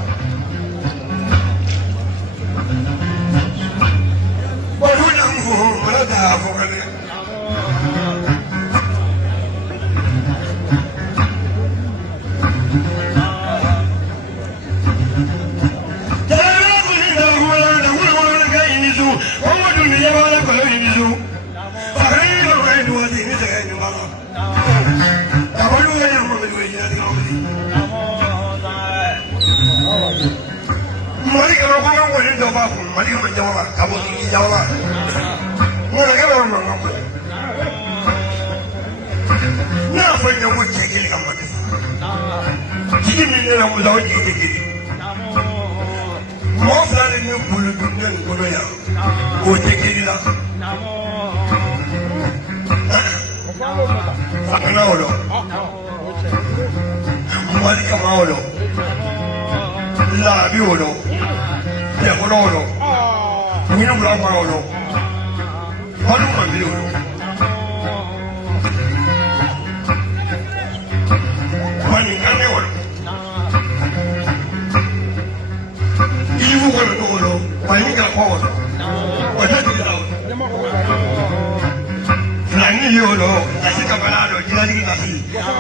yolo kasi kabalado jila digi kasi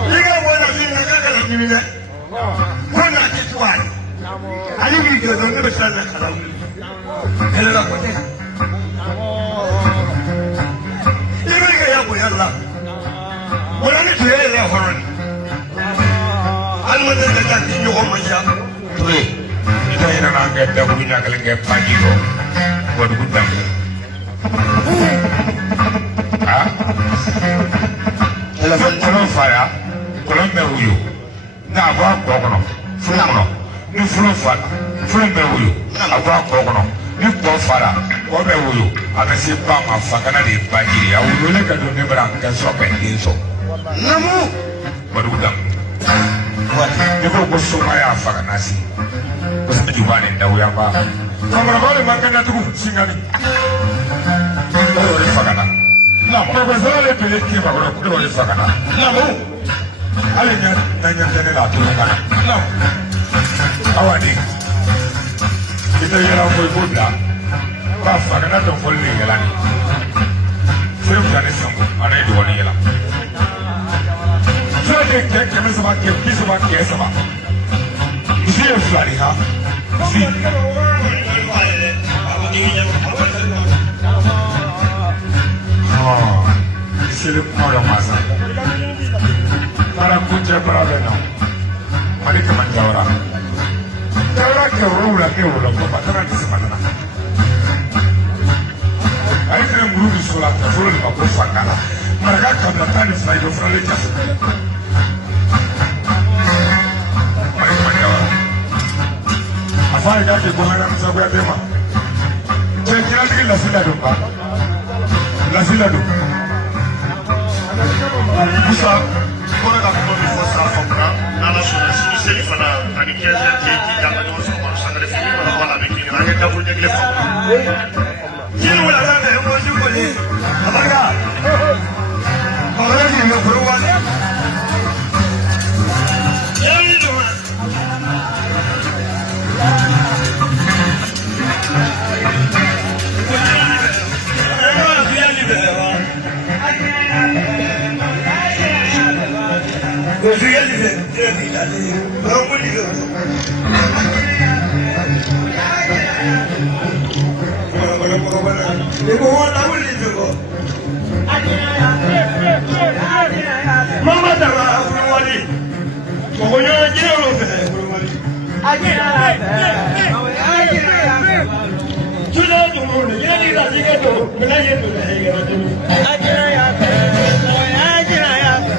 liga bona sini kaka la kimina bona kitwani ali video ndo ndo sana kala ele la kote ibe ya bo yalla bona ni tuele ya horon alma da da ni yo manja tuwe ita ina na ngeta buina kala ngepa jiro bodu gudam ah kolon fara kolon bɛ wuyo n'a bɔ a kɔ kɔnɔ fula kɔnɔ ni fula fara fula bɛ wuyo a bɔ a kɔ kɔnɔ ni kɔ fara kɔ bɛ wuyo a bɛ se ba ma fakana de ba jiri a wuyo ne ka don ne bara ka sɔrɔ ka den sɔrɔ namu badugu dam ne ko soma y'a faga nasi ko sɛ juba ne dawu yan ba kɔmɔrɔbaw de man kɛnɛ tugun singani o de faga na. Profesor le pele ki ba ko ko le fakana na mo ale nya tene la to kana na awani ita yela ko ko bla ba fakana to fol ni yela ni se mu jane songo ana do ni yela so ke me sama ke biso ba ke sama isi e flari ha si c'est le point de masse. Para kucha para beno. Mali kama jawara. Jawara ke rula ko patana di semana. Ai kre muru sola ta furo ni ko fakala. Maraka kama tani sai do frale jas. Mali kama jawara. Afai ga ke gomana msabu ya tema. Chekira dike la sila do ba. La sila do. Musa, kora da kuma bi fosa fokra na la sona si seli fana ani keze ti da na so ko sangale fi ma wala be ki na ke da burje gele fokra jini wala da ne mo ju ko ni abaga kora ni mo pro wala yari do Mama dara afurwali ko yo jero fe afurwali tulo tumo ne yeli da sigato mena yeto ne ga tulo ajira ya fe ajira ya fe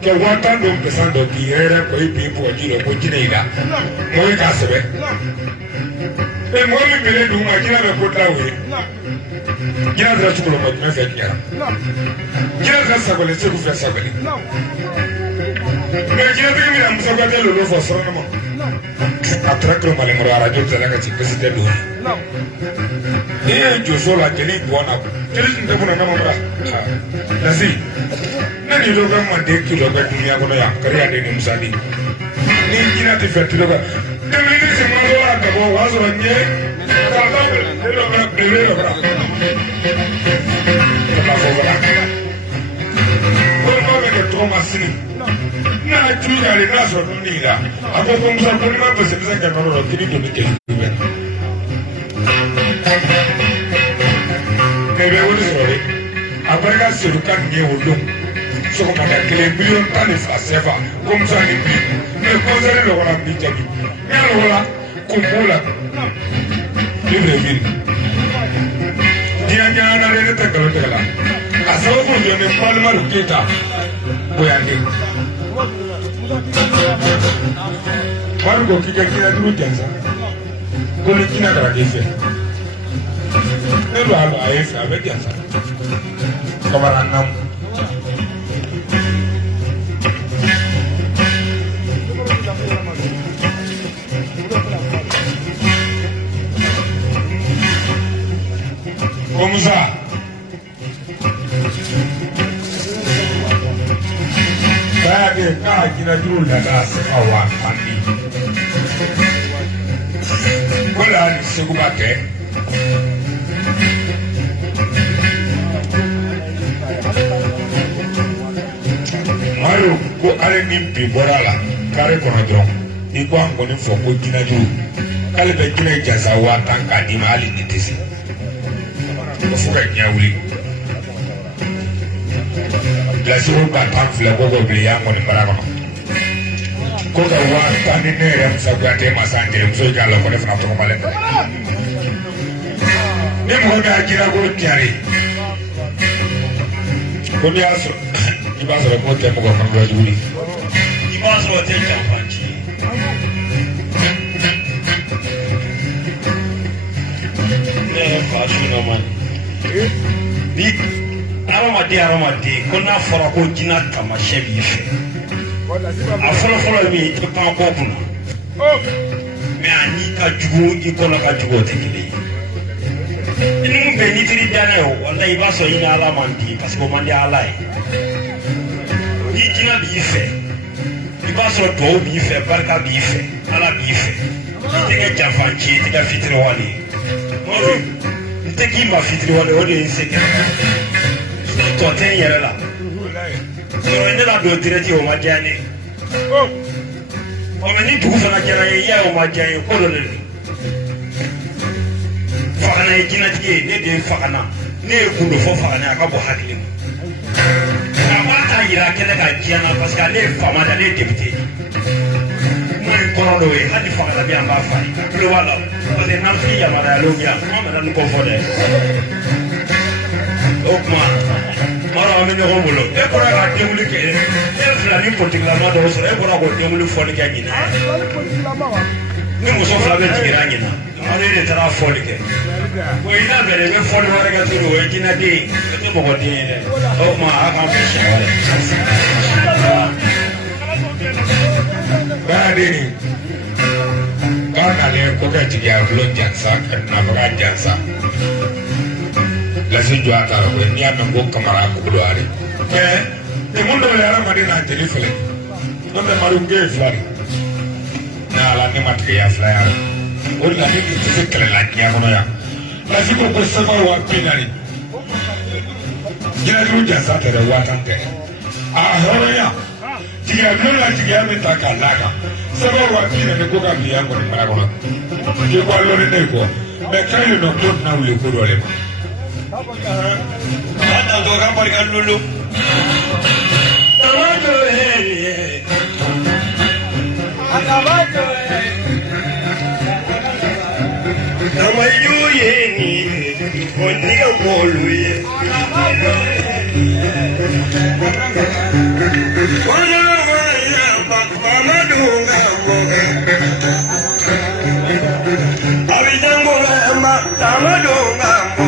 que aguantan empezando tierra por ahí bien por allí lo voy a ir muy casi ve el mundo me viene de una máquina de puta güey ya no se lo puedo hacer ya no se puede hacer un sabe me quiero que mira musa que te lo lo fue no atrás lo mal me ahora yo te la que te pese lo yo solo a tener buena tienes un teléfono no me así nani lo ga mande kilo ga dunia ko ya kariya de ni musali ni jina ti fetti lo ga demli ni se ma lo ga bo wa so nye ka ta de lo ga de lo ga la fo ga ko ma ga to ma sini na tu ga le na so ni da apo ko musa ko ni ma pe se ga no lo kiri to ni ke be woni so re abarga se du kan ni wo so ko kada kele million tan fa sefa comme ça ni bi mais conseiller le wala bi jabi mais wala ko mola libre bi dia jana re ta kala ta kala aso ko je me palma ru kita boyande margo ki ke kina duru tensa ko ni kina kara kefe ne lo alo ayefa be tensa kamara nam Como ça? Baada ya kina duru la dasa awa kandi. Wala ni segubate. Mario ko ale ni bi borala kare kono dron. Ni ko an koni fo ko kina duru. Kale be kina jaza wa tanka di mali ni tisi. Fuka nyawuli blasiro ka tan fila ko bili yango ni barako ko ka wa tan ni ne ram sa ga te masante so ga lo ko defna to male ne mo ga kira ko tiari Kuni aso, ibaso le pote mo kwa mwa juli. Ibaso wote champanchi. Ne fashion no man. Ni aramade kona fora ko jina kama shebi ife. Afolo mi to pa ko kuna. Me ani ka jugo ikono ka jugo tekili. Ini mbe ni tiri dana yo wallahi ba so ina ala mandi parce que mandi ala e. Ni jina bi ife. Iba so to bi ife barka bi ife ala bi ife. Iteke jafanchi iteke fitri wali. Mo iteke ma fitri wali o de inseke. To ten yere la. So ene la do direti o ma jani. O me ni dugu fana jana ye ya o ma jani ko lo le. Fakana ye jinatigi ne de fakana ne ye kundo fo fakana ka bo hakili ma ta yira kele ka jiana parce que ale fama da ne député mo ni kono do ye hadi fakana bi amba fa ni lo wala parce que nan fi ya mara lo ya ma da ko fo de okma mara ame ne ko bolo e ko ra demuli ke e fla ni politique la ma do so e ko ra ko demuli fo ni ka nyina ni mo so fla be tigira nyina ale de tara fo ni ke ko ina bere be fo ni wara ga turu e jina de to mo ko de okma aka fi shawara Baradini, kana le koka tiga blon jansa na baga jansa. La sinjo ata ko ni ame go kamara ko do ari. E mundo le ara madina telefele. No me marunge flari. Na la ne matke ya flari. O la ni se kala la kia kono ya. La siko ko sama wa pinari. Jina lu jansa tere watante. Horo ya. Tiga blon tiga me takalaga. Saba wa pina ne ko ka biya ko ni mara kono. Ke ko lo ne ko. Me kai no ko na ule ko do le. Ada orang berikan dulu. Tamajo he. Tamajo he. Tamajo ye ni. Ondiga bolu ye. Tamajo he. Ona ya Mamadu ngamo. Abidango ngamba Tamajo ngamo.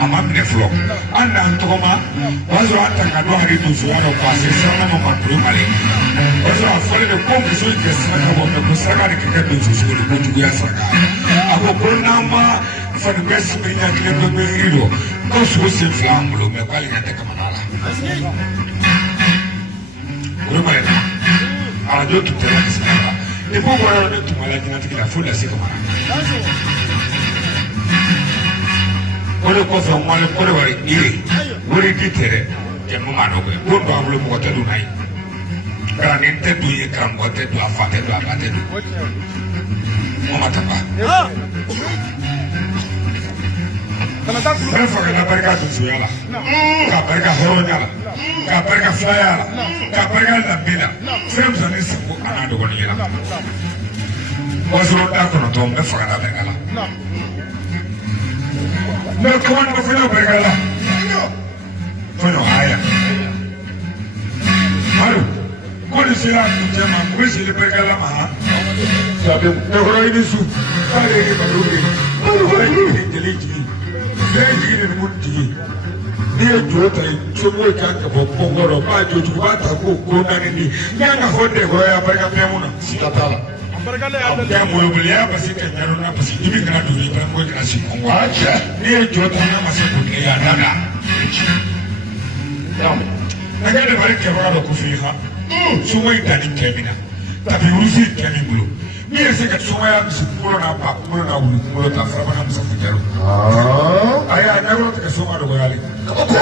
ama minɛ fɔlɔ an n'an tɔgɔma o y'a sɔrɔ an ta ka dɔn hali donsoya dɔ parce que siran ma mantoro male o y'a sɔrɔ a fɔlen de ko muso in tɛ saraka bɔ mɛ ko saraka de ka kɛ donso sogo de ko juguya saraka a ko ko n'an ma fani bɛ sigi ɲɛ kelen dɔ bɛ yiri dɔ ko sogo sen fila an bolo mɛ k'ale ɲɛ tɛ kamana la o de ma yɛlɛma arajo tun tɛ la kisi la ni ko bɔra yɔrɔ ne tun ma la jinɛtigi la fo lase kamana o de kɔfɛ mɔle kɔrɔwari ire wari di tɛ dɛ jamu ma dɔgɔ ye ko don an bolo mɔgɔ tɛ don n'a ye kalanden tɛ don ye karamɔgɔ tɛ don a fa tɛ don a ba tɛ don mɔgɔ ma taa ba bɛɛ faga la barika donsoya la k'a barika hɔrɔnya la k'a barika filaya la k'a barika danbe la fɛn misɛnnin sago a n'a dɔgɔnin ye la wasolo da kɔnɔntɔn bɛɛ faga la barika la mɛ kɔman dɔ fana barika la fɛn dɔ haya Maru ko ni sera kuncɛ ma ko seli barika la ma sabe dɔgɔrɔ i ni su k'ale ye balo ye balo ko ye jeli jigin bɛɛ jigin de numu digi n'i ye jɔ ta ye cogo i kan ka bɔ kɔngɔrɔ b'a jɔ jugu b'a ta ko ko naani ni n'i y'a ka fɔ dɛgɔrɔ ya barika fɛn mun na siga t'a la bɛɛ molobaliya parce que ɲɛdɔn na parce que i bɛ kana don i bɛ ko kana si kɔngɔ n'i ye jɔ ta n'a ma se k'o kɛ y'a dabila nɛgɛ de bari kɛbaga dɔ ko f'i ha sɔngɔ in danni kɛ min na tapi wurusi kɛ min bolo min ye se ka sɔngɔya misi kunkolo n'a ba kunkolo n'a wulu kunkolo ta farabana muso fujaro ayi a ɲɛkɔrɔ tigɛ sɔngɔ dɔgɔyali kabako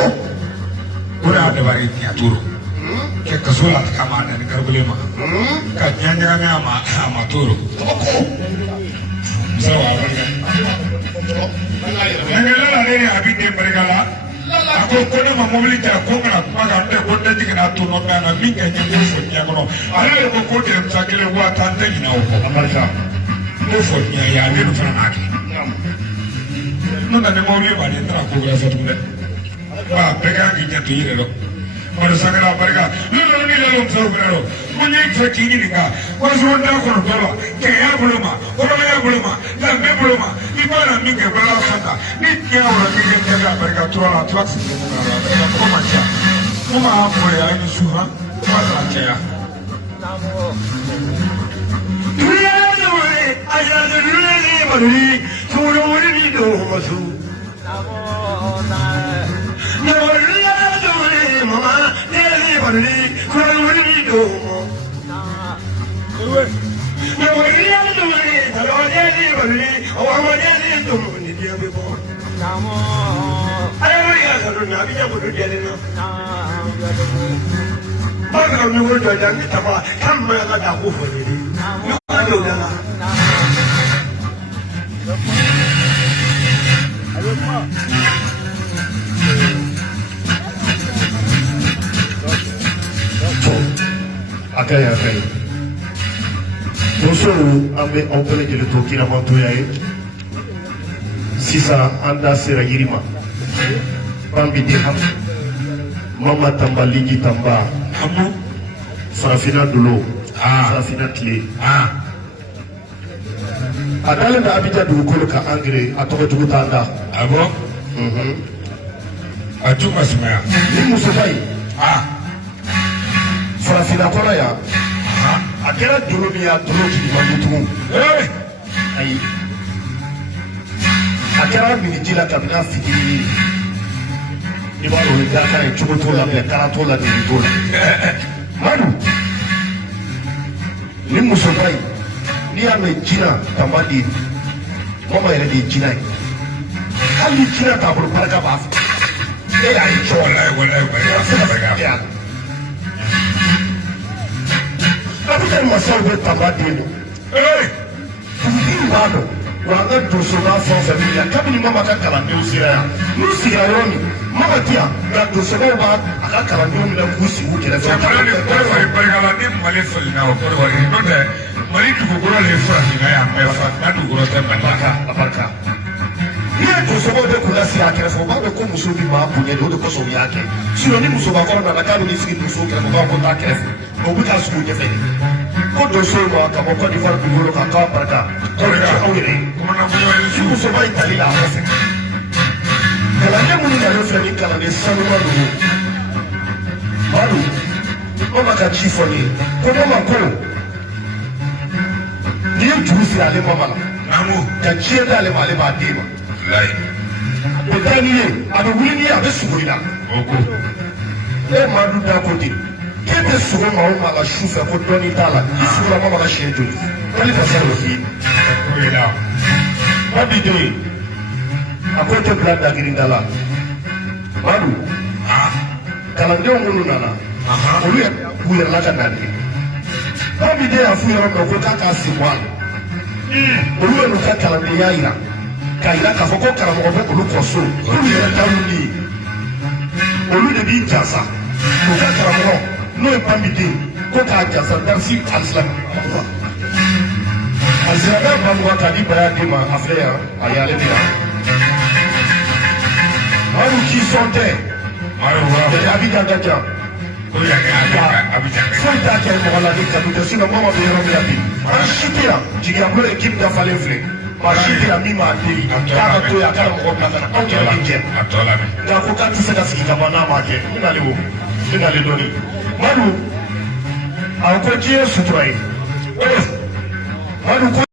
o de y'a dabari ɲatoro kɛ kaso la ka ma dani karibule ma ka ɲa ɲagami a ma toro kabako musa wa barika nɛgɛla la ne ni a bi den barika la a ko ko ne ma mobili jara ko kana kuma kan tɛ ko ne jiginna to nɔfɛ na min ka ɲɛ ko fɔ diɲɛ kɔnɔ ale de ko ko dɛmɛsa kelen waa tan tɛ ɲinɛ o kɔ barika ko fɔ diɲɛ ye ale de fana n'a kɛ n'o tɛ ni mobili b'a ye n taara ko wɛrɛ fɔ tugun dɛ wa bɛɛ kan k'i janto i yɛrɛ dɔn Madu Sangara barika ne nana ni lalo musow fana dɔn ko n ye fɛ k'i ɲininka waso da kɔnɔntɔ la kɛɲɛ bolo ma kɔrɔmaya bolo ma danbe bolo ma i b'a na min kɛ bala fata ni diɲɛ wɔrɔ min kɛ kɛ a barika tura la a tura ti se mun na a barika ko ma ca ko ma bɔ ye a ye ni su ha ko ma sɔrɔ a cɛya. Duniya ye wele a yɛrɛ de duniya ni maloli sunkuru wuli ni don o ma su. Duniya ye wele mama ne ye maloli sunkuru wuli ni don o ma. Duniya ye wele talawajɛ ni maloli awamajɛ ni don o ni diɲɛ bɛ bɔ. Ayi ma yɛrɛ sɔrɔ na a bɛ ɲɛ bolo jɛlen na. Ba ka mi wolo jɔ jan ni taba kan ma yɛrɛ ka ko fɔ ne ye. Ne ka jɔ da la. A ka ɲi a ka ɲi. Musow an bɛ aw bɛɛ lajɛlen to kiramantoya ye. Sisan an da sera yiri ma. Ban bi di Hamu. Mama Tamba Liji Tamba. Hamu. Farafina Dolo. Farafina Tile. A dalen da Abidjan dugukolo kan angere a tɔgɔ jugu t'an da. Awɔ. A tun ka sumaya. Ni musoba in. Farafina kɔnɔ yan. A kɛra dolo min y'a dolo jigin man di tugun. Ayi. A kɛra miniji la kabini a fitinin. I b'a dɔn o ye dakan ye cogo t'o la mɛ kara t'o la nege t'o la. Madu ni musoba in n'i y'a mɛn jina Tamba de ye mama yɛrɛ de ye jina ye hali ni jina t'a bolo barika b'a fɛ e y'a ye cogo la walayi Abidjan masaw bɛ Tamba den don dugutigi b'a dɔn wa an ka donsoba fɛn o fɛn bɛ yan kabini mama ka kalandenw sera yan n'u sigira yɔrɔ min mama di yan nka donsobaw b'a a ka kalandenw minɛ k'u sigi u kɛrɛfɛ. Kɔrɔwari barika la ni Mali sɔnna o Kɔrɔwari n'o tɛ Mali dugukolo de ye farafinna yan mɛ farafinna dugukolo tɛ Mali la. A barika n'i ye donsobaw de k'u lasigi a kɛrɛfɛ u b'a dɔn ko muso bɛ maa bonya de o de kosɔn u y'a kɛ sinon ni musobakɔrɔ nana k'a bɛ n'i sigi musow kɛrɛfɛ u b'a fɔ ko taa kɛrɛfɛ u bɛ taa sigi u ɲɛfɛ de ko donsow ma ka bɔ Côte d'Ivoire dugukolo kan k'a barika k'o de kɛ aw yɛrɛ ye ni musoba in tali la a kɔfɛ ka kalanden minnu nalen filɛ ni kalanden sanuma ninnu Madu mama ka ci fɔ ne ye ko mama ko n'i ye juru siri ale mama la ka diɲɛ d'ale ma ale b'a d'e ma o tɛ n'i ye a bɛ wuli n'i ye a bɛ sogo i la e Madu da ko ten k'e tɛ sogo maa o maa la su fɛ ko dɔɔnin t'a la i sugula mama la siɲɛ joli k'ale ka se k'o f'i ye Madu den a ko tɛ bila dagirinda la Madu kalandenw minnu nana olu k'u yɛrɛ la ka nani Madu den y'a f'u yɔrɔ min ko k'a k'a sen bɔ a la olu ye n'u ka kalandenya yira k'a yira k'a fɔ ko karamɔgɔ bɛ olu kɔ so olu yɛrɛ taar'u ni ye olu de b'i jasa u ka karamɔgɔ n'o ye Madu den ko k'a jasa darisi alisilamɛ bamugan k'a di baya den ma a filɛ yan a ye ale de yan Madu k'i sɔn tɛ Abidjan ka jan foyi t'a kɛ mɔgɔ la ni kanu tɛ sinon mama bɛ yɔrɔ min na bi an si tɛ yan jigiyabolo équipe dafalen filɛ maa si tɛ yan min m'a deli k'a ka to yen a kana mɔgɔ bila ka na anw yɛrɛ bɛ jɛ nka ko k'a tɛ se ka sigi ka ban n'a m'a kɛ n bɛn'ale wo n bɛn'ale dɔɔnin Madu a ko k'i ye sutura ye Madu ko